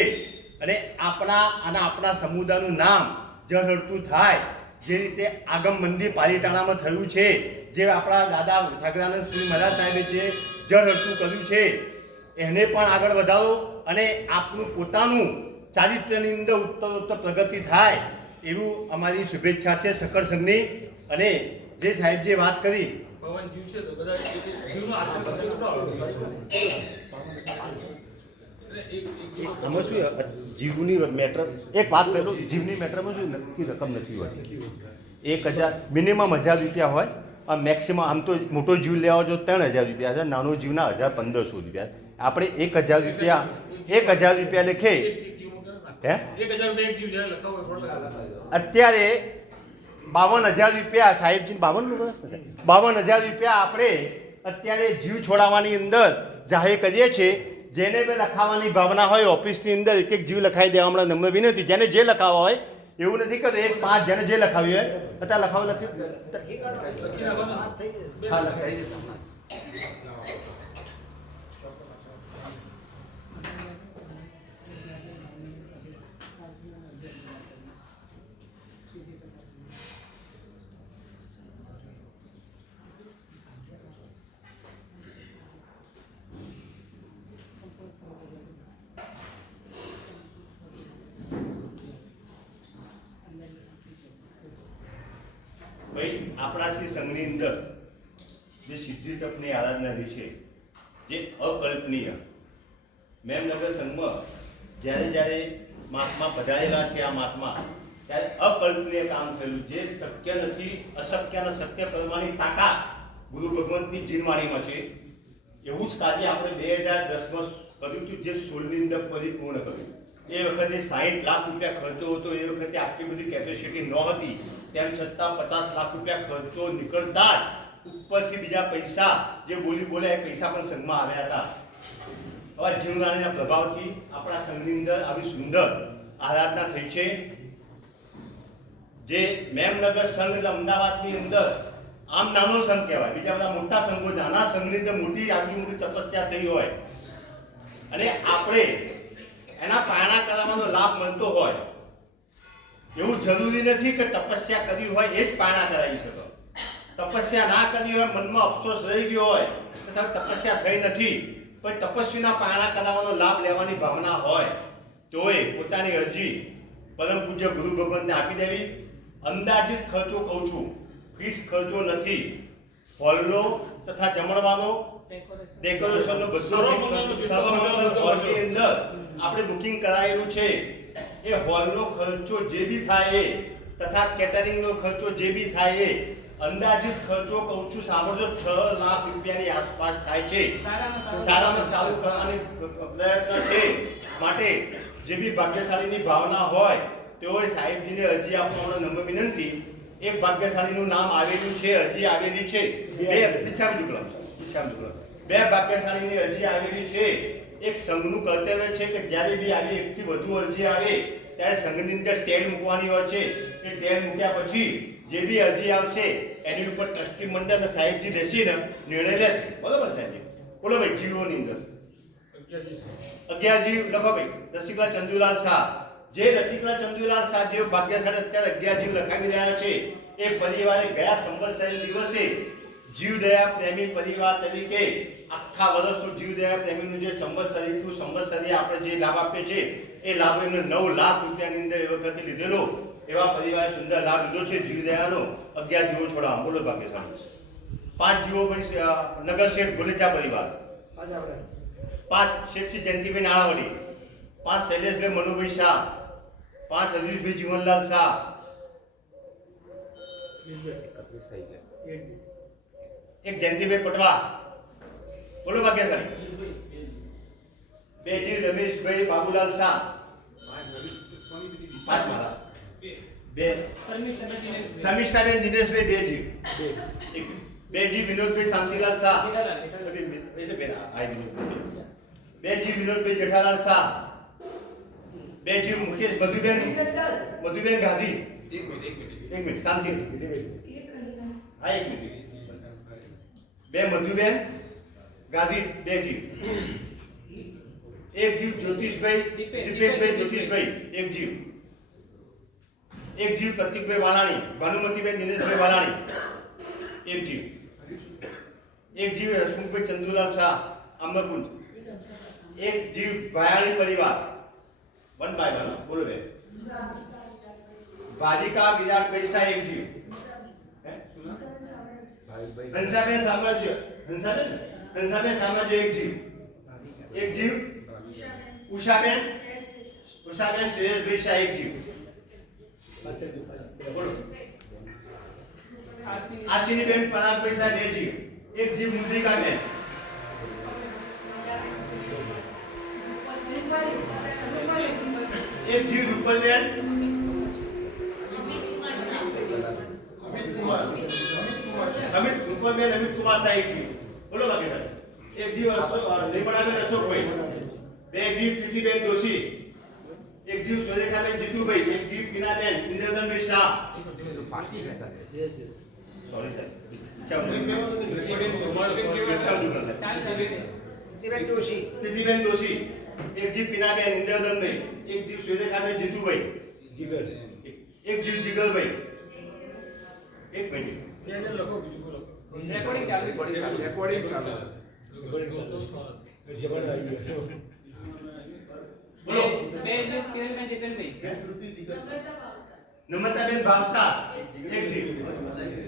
અને આપણા સમુદાયનું નામ ઝળહળતું થાય. જે રીતે આગમ મંદિર પાલીતાણામાં થયું છે, જે આપણા દાદા સાગરાનંદ સુરી મહારાજ સાહેબે જે ઝળહળતું કર્યું છે એને પણ આગળ વધારો અને આપનું પોતાનું ચારિત્ર્યની અંદર ઉત્તરોત્તર પ્રગતિ થાય એવું અમારી શુભેચ્છા છે સકળ સંઘની. અને જે સાહેબ જે વાત કરી ભગવાન જીવ છે તો બધા જીવનો આશીર્વાદ આમાં શું જીવની મેટર એક વાત કહેલું, જીવની મેટરમાં શું નક્કી રકમ નથી હોતી. 1000 મિનિમમ 1000 રૂપિયા હોય મેક્સિમમ આમ તો મોટો જીવ લેવા જો 3,000 રૂપિયા છે, નાનો જીવના 1,500 રૂપિયા. આપણે 1,000 રૂપિયા લેખે એક જીવમાં કરો ને. હે 1000 રૂપિયા એક જીવ જ્યારે લખાવો હોય ફોટો લખાવી દો. અત્યારે 52,000 રૂપિયા સાહેબજી 52,000 રૂપિયા આપણે અત્યારે જીવ છોડાવવાની અંદર જાહેર કરીએ છીએ. જેને બે લખાવવાની ભાવના હોય ઓફિસની અંદર એક એક જીવ લખાવી દેવા હમણાં નમ્ર વિનંતી. જેને જે લખાવવા હોય એવું નથી કરતો, 1-5 જેને જે લખાવી હોય અત્યારે લખાવ લખ્યું. લખી નાખો ને. હા લખાવી. ભાઈ આપણા શ્રી સંઘની અંદર જે સિદ્ધિ તપની આરાધના રહી છે, જે અકલ્પનીય. મેમનગર સંઘમાં જ્યારે મહાત્મા પધારેલા છે, આ મહાત્મા ત્યારે અકલ્પનીય કામ થયેલું. જે શક્ય નથી, અશક્યને શક્ય કરવાની તાકાત ગુરુ ભગવંતની જીનવાણીમાં છે. એવું જ કાર્ય આપણે 2010માં કર્યું હતું, જે 16ની અંદર પરિપૂર્ણ કર્યું. એ વખતે 60 લાખ રૂપિયા ખર્ચો હતો. એ વખતે આટલી બધી કેપેસિટી ન હતી, તેમ છતાં 50 લાખ રૂપિયા ખર્ચો નીકળતા જ ઉપરથી બીજા પૈસા જે બોલે એ પૈસા પણ સંઘમાં આવ્યા હતા. હવે જીવરાણીના પ્રભાવથી આપણા સંઘની અંદર આવી સુંદર આરાધના થઈ છે. જે મેમનગર સંઘ એટલે અમદાવાદની અંદર આમ નાનો સંઘ કહેવાય. બીજા બધા મોટા સંઘો, નાના સંઘની અંદર આટલી મોટી તપસ્યા થઈ હોય અને આપણે એના પારણા કરાવવાનો લાભ મળતો હોય. એવું જરૂરી નથી કે તપસ્યા કરી હોય એ જ પારણા કરાવી શકો. તપસ્યા ના કરી હોય, મનમાં અફસોસ રહી ગયો હોય તો તપસ્યા થઈ નથી, પણ તપસ્વીના પારણા કરાવવાનો લાભ લેવાની ભાવના હોય તોય પોતાની અરજી પરમ પૂજ્ય ગુરુ ભગવંતને આપી દેવી. અંદાજિત ખર્ચો કહું છું, ફીસ ખર્ચો નથી. હોલનો તથા જમણવાનો, ડેકોરેશનનો બધો હોલની અંદર આપણે બુકિંગ કરાયેલું છે. એ હોલનો ખર્ચો જે બી થાય તથા કેટરિંગનો ખર્ચો જે બી થાય અંદાજિત ખર્ચો કહું છું, સાંભળજો, 6 લાખ રૂપિયાની આસપાસ થાય છે. સારામાં સારું કરવાની પ્રયત્ન છે. માટે જે બી ભાગ્યશાળીની ભાવના હોય તેઓએ સાહેબજીને અરજી આપવાનો નમ્ર વિનંતી. એક ભાગ્યશાળીનું નામ આવેલું છે, અરજી આવેલી છે. બે ભાગ્યશાળીની અરજી આવેલી છે. એક સંઘનું કર્તવ્ય છે કે જ્યારે બી આવી એકથી વધુ અરજી આવે ત્યારે સંઘની અંદર ટેલ મૂકવાની હોય છે. એ ટેલ મૂક્યા પછી જે બી અરજી આવશે એની ઉપર ટ્રસ્ટી મંડળ અને સાહેબજી બેસીને નિર્ણય લેશે. બરોબર સાહેબ? બોલો ભાઈ, જીવોની અંદર 11 જીવ લખો ભાઈ. રસિકલા ચંદુલાલ શાહ, જે રસિકલા ચંદુલાલ શાહ જેઓ ભાગ્યશાળી અત્યારે 11 જીવ લખાવી રહ્યા છે, એ પરિવારે ગયા સંવત્સરી દિવસે જીવદયા પ્રેમી પરિવાર તરીકે આખા વર્ષનું જીવદયા પ્રેમીનું જે સંવત્સરી આપણે જે લાભ આપીએ છીએ એ લાભ એમને 9 લાખ રૂપિયાની અંદર એ વખતે લીધેલો. એવા પરિવારે સુંદર લાભ લીધો છે જીવદયાનો. 11 જીવો છોડા. બોલો ભાગ્યશાળી. 5 જીવો પછી નગર શેઠ ગોલેચા પરિવાર, 5 શેઠસી જયંતિભાઈ નાણાવડી, 5 શૈલેષભાઈ મનુભાઈ શાહ, 5 હરીશભાઈ જીવનલાલ શાહ, એક જયંતિભાઈ પટવા. બોલો ભાગ્યશાળી. 2 જીવ રમેશભાઈ બાબુલાલ શાહ, 5 મારા, 2 શમિષ્ઠાબેન દિનેશભાઈ, 2 જીવ, 2 જીવ વિનોદભાઈ શાંતિલાલ શાહ, 2 જીવ વિનોદભાઈ જેઠાલાલ શાહ, 2 જીવ મુકેશ મધુબેન ગાંધી. એક મિનિટ શાંતિ. હા, 1 મિનિટ. 2 મધુબેન ગાંધી, 2 જીવ. 1 જીવ જ્યોતિષભાઈ દીપેશભાઈ જ્યોતિષભાઈ, 1 જીવ. 1 જીવ પ્રતિકભાઈ વાલાણી, ભાનુમતીબેન દિનેશભાઈ વાલાણી, 1 જીવ. 1 જીવ હસમુખભાઈ ચંદુલાલ શાહ, અમરકુંજ. 1 જીવ ભાયાણી પરિવાર, 1 બાય 1. બોલો બેન. ભાજિકા વિરાટભાઈ શાહ, 1 જીવ. ઘનશ્યાબેન સામ્રાજ્ય, ઘનશ્યાબેન સામ્રાજ્ય, 1 જીવ. 1 જીવ ઉષાબેન શ્રેયસભાઈ શાહ, 1 જીવ. બોલો. આશીની બેન પરાગભાઈ સાહેબ 2 જીવ. 1 જીવ મુદ્રિકા બેન. એક જીવ રૂપલ બેન. અમિત રૂપલ બેન અમિત કુમાર સાહેબ જીવ. બોલો બાકી સાહેબ. એક જીવ લીમડા બેન અશોકભાઈ. 2 જીવ પ્રીતિબેન દોશી. એક જીવ સુરેખાબેન જીતુભાઈ. એક જીવ પીનાબેન ઇન્દ્રધનભાઈ શાહ. Sorry sir. પ્રીતિબેન દોશી. એક જીવ પીનાબેન ઇન્દ્રધનભાઈ. એક જીવ સુરેખાબેન જીતુભાઈ. એક જીવ જીગલભાઈ. એક મિનિટ. લખો બીજું બોલો. રેકોર્ડિંગ ચાલુ રેકોર્ડિંગ ચાલુ. બોલો. બે જીવ કિરણબેન ચેતનભાઈ. નમ્રતાબેન ભાવસા. એક જીવ.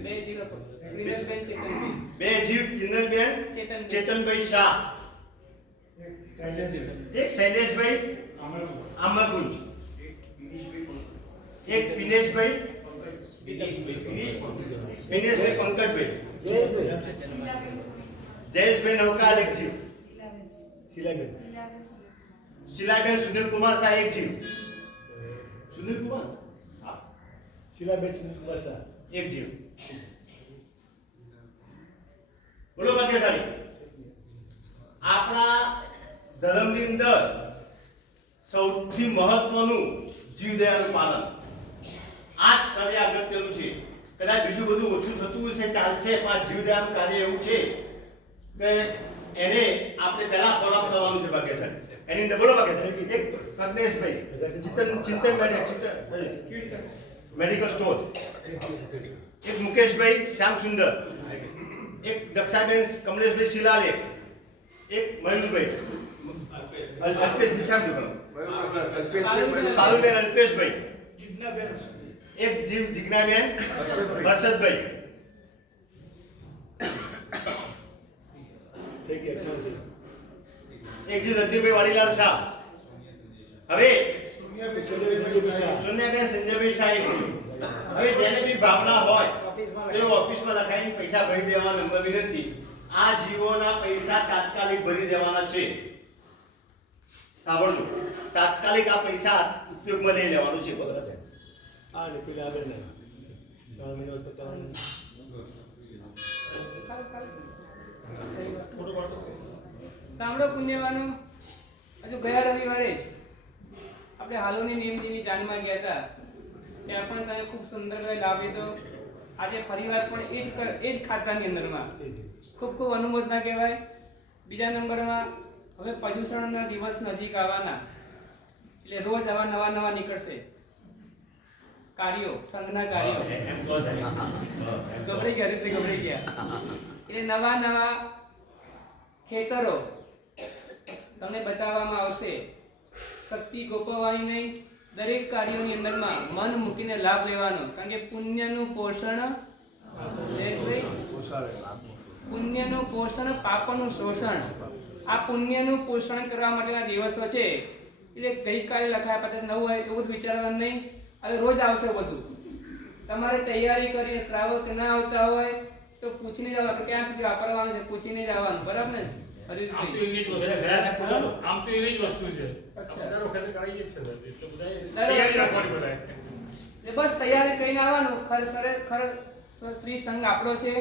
બે જીવ લખો. કિરણબેન ચેતનભાઈ. 2 જીવ કિંજલબેન ચેતનભાઈ શાહ. એક શૈલેષભાઈ આમરકુંજ. એક દિનેશભાઈ પંકજભાઈ. જયેશભાઈ નવકાલ. એક જીવ. શીલાબેન સુનિલ કુમાર શાહ. એક જીવ. સુનિલ કુમાર હા. એક જીવ. બોલો ભાગ્યશાળી. આપણા ધર્મની અંદર સૌથી મહત્વનું જીવદયાનું પાલન આ જ કાર્ય અગત્યનું છે. કદાચ બીજું બધું ઓછું થતું હશે ચાલશે, પણ આ જીવદયાનું કાર્ય એવું છે કે એને આપણે પહેલા ફોલો કરવાનું છે ભાગ્યશાળી. એની અંદર બોલો ભાગ્યશાળી. એક કગ્નેશભાઈ ચિંતન મેડિકલ સ્ટોર. એક મુકેશભાઈ શ્યામ સુંદર. એક દક્ષાબેન કમલેશભાઈ શિલાલે. એક મયુરભાઈ અલ્પેશ બિચામ પાલુબેન અલ્પેશભાઈ. એક જીવ જીજ્ઞાબેન હર્ષદભાઈ. એક જીવ રજનીભાઈ વાડીલાલ શાહ. હવે સોનિયાબેન સંજયભાઈ શાહ. એક જીવ. હવે જેને બી ભાવના હોય તેઓ ઓફિસમાં લખાઈને પૈસા ભરી દેવા નંબર વિનંતી. આ જીવોના પૈસા તાત્કાલિક ભરી દેવાના છે. સાંભળજો, તાત્કાલિક આ પૈસા ઉપયોગમાં લઈ લેવાનું છે. બોલો સાહેબ. સાંભળો પુણ્યવાનો, હજુ ગયા રવિવારે જ આપણે હાલોની નિયમજીની જાનમાં ગયા હતા. ત્યાં પણ તમે ખૂબ સુંદર લાભ લીધો. આજે ફરીવાર પણ એ જ ખાતાની અંદરમાં ખૂબ ખૂબ અનુમોદના કહેવાય. બીજા નંબરમાં હવે પર્યુષણના દિવસ નજીક આવવાના, એટલે રોજ આવા નવા નવા નીકળશે કાર્યો, સંઘના કાર્યો. ગભરાઈ ગયા એટલે ગભરાઈ ગયા. એટલે નવા નવા ખેતરો તમને બતાવવામાં આવશે. શક્તિ ગોપવવાની નહીં, દરેક કાર્યોની અંદરમાં મન મૂકીને લાભ લેવાનો. કારણ કે પુણ્યનું પોષણ પુણ્યનું પોષણ, પાપનું શોષણ. આ પુણ્યનું પોષણ કરવા માટેના દિવસો છે. એટલે ગઈકાલે લખાયા પછી નવું હોય એવું વિચારવાનું નહીં. હવે રોજ આવશે બધું. તમારે તૈયારી કરી શ્રાવક ના આવતા હોય તો પૂછીને જવાનું. આપણે ક્યાં સુધી વાપરવાનું છે પૂછીને જવાનું. બરાબર ને? આમ તો એની જ વસ્તુ છે. દર વખતે કરાઈએ જ છે એટલે બધાએ તૈયારી રાખવાની બધાએ. બસ તૈયારી કરીને આવવાનું. શ્રી સંઘ આપણો છે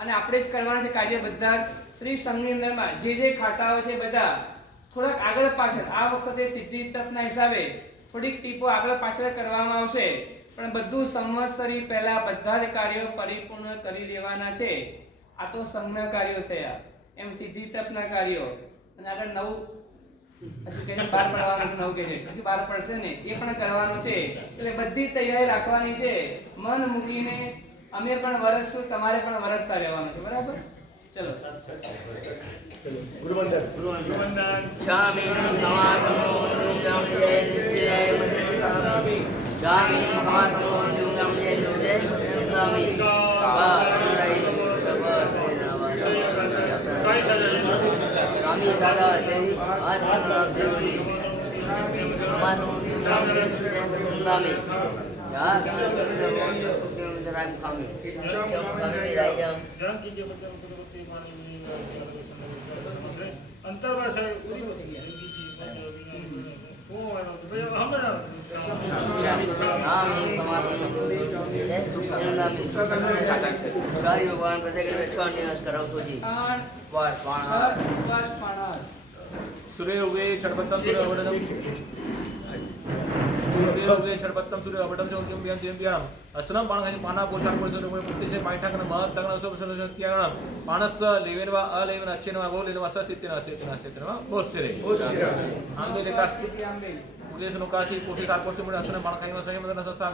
અને આપણે જ કરવાના છે કાર્ય. બધા શ્રી સંઘની અંદરમાં જે ખાતાઓ છે બધા થોડાક આગળ પાછળ આ વખતે સિદ્ધિ તપના હિસાબે થોડીક ટીપો આગળ પાછળ કરવામાં આવશે. પણ બધું સંવત્સરી પહેલા બધા જ કાર્યો પરિપૂર્ણ કરી લેવાના છે. આ તો સંઘના કાર્યો થયા. એમ સિદ્ધિ તપના કાર્યો અને આગળ નવું હજુ કઈ બહાર પડવાનું છે. નવું કે હજુ બહાર પડશે ને એ પણ કરવાનું છે. એટલે બધી તૈયારી રાખવાની છે. મન મૂકીને અમે પણ વરસશું, તમારે પણ વરસતા રહેવાનું છે. બરાબર? ચલો. ભગવાન પ્રત્યેક નિવાસ કરાવતો જી બસ પાણા सूर्य उगे छठपत्तम सूर्य अवडम सूर्य उगे छठपत्तम सूर्य अवडम जो उद्यम बियान दियम बियान असलम पाणखानी पाना पोचार पर सूर्य मुळे पुत्ते से मायठाकन महत तगण सब सत्ययाण पाणस लेवेनवा अलेवन अच्छेनवा बोलेनवा ससित्यना सत्यना सत्यना बोस्तिरे आंबे लेकास આંબે उदेश नुकासी कोठी सार पर सूर्य असलम पाणखानी व संयम ससा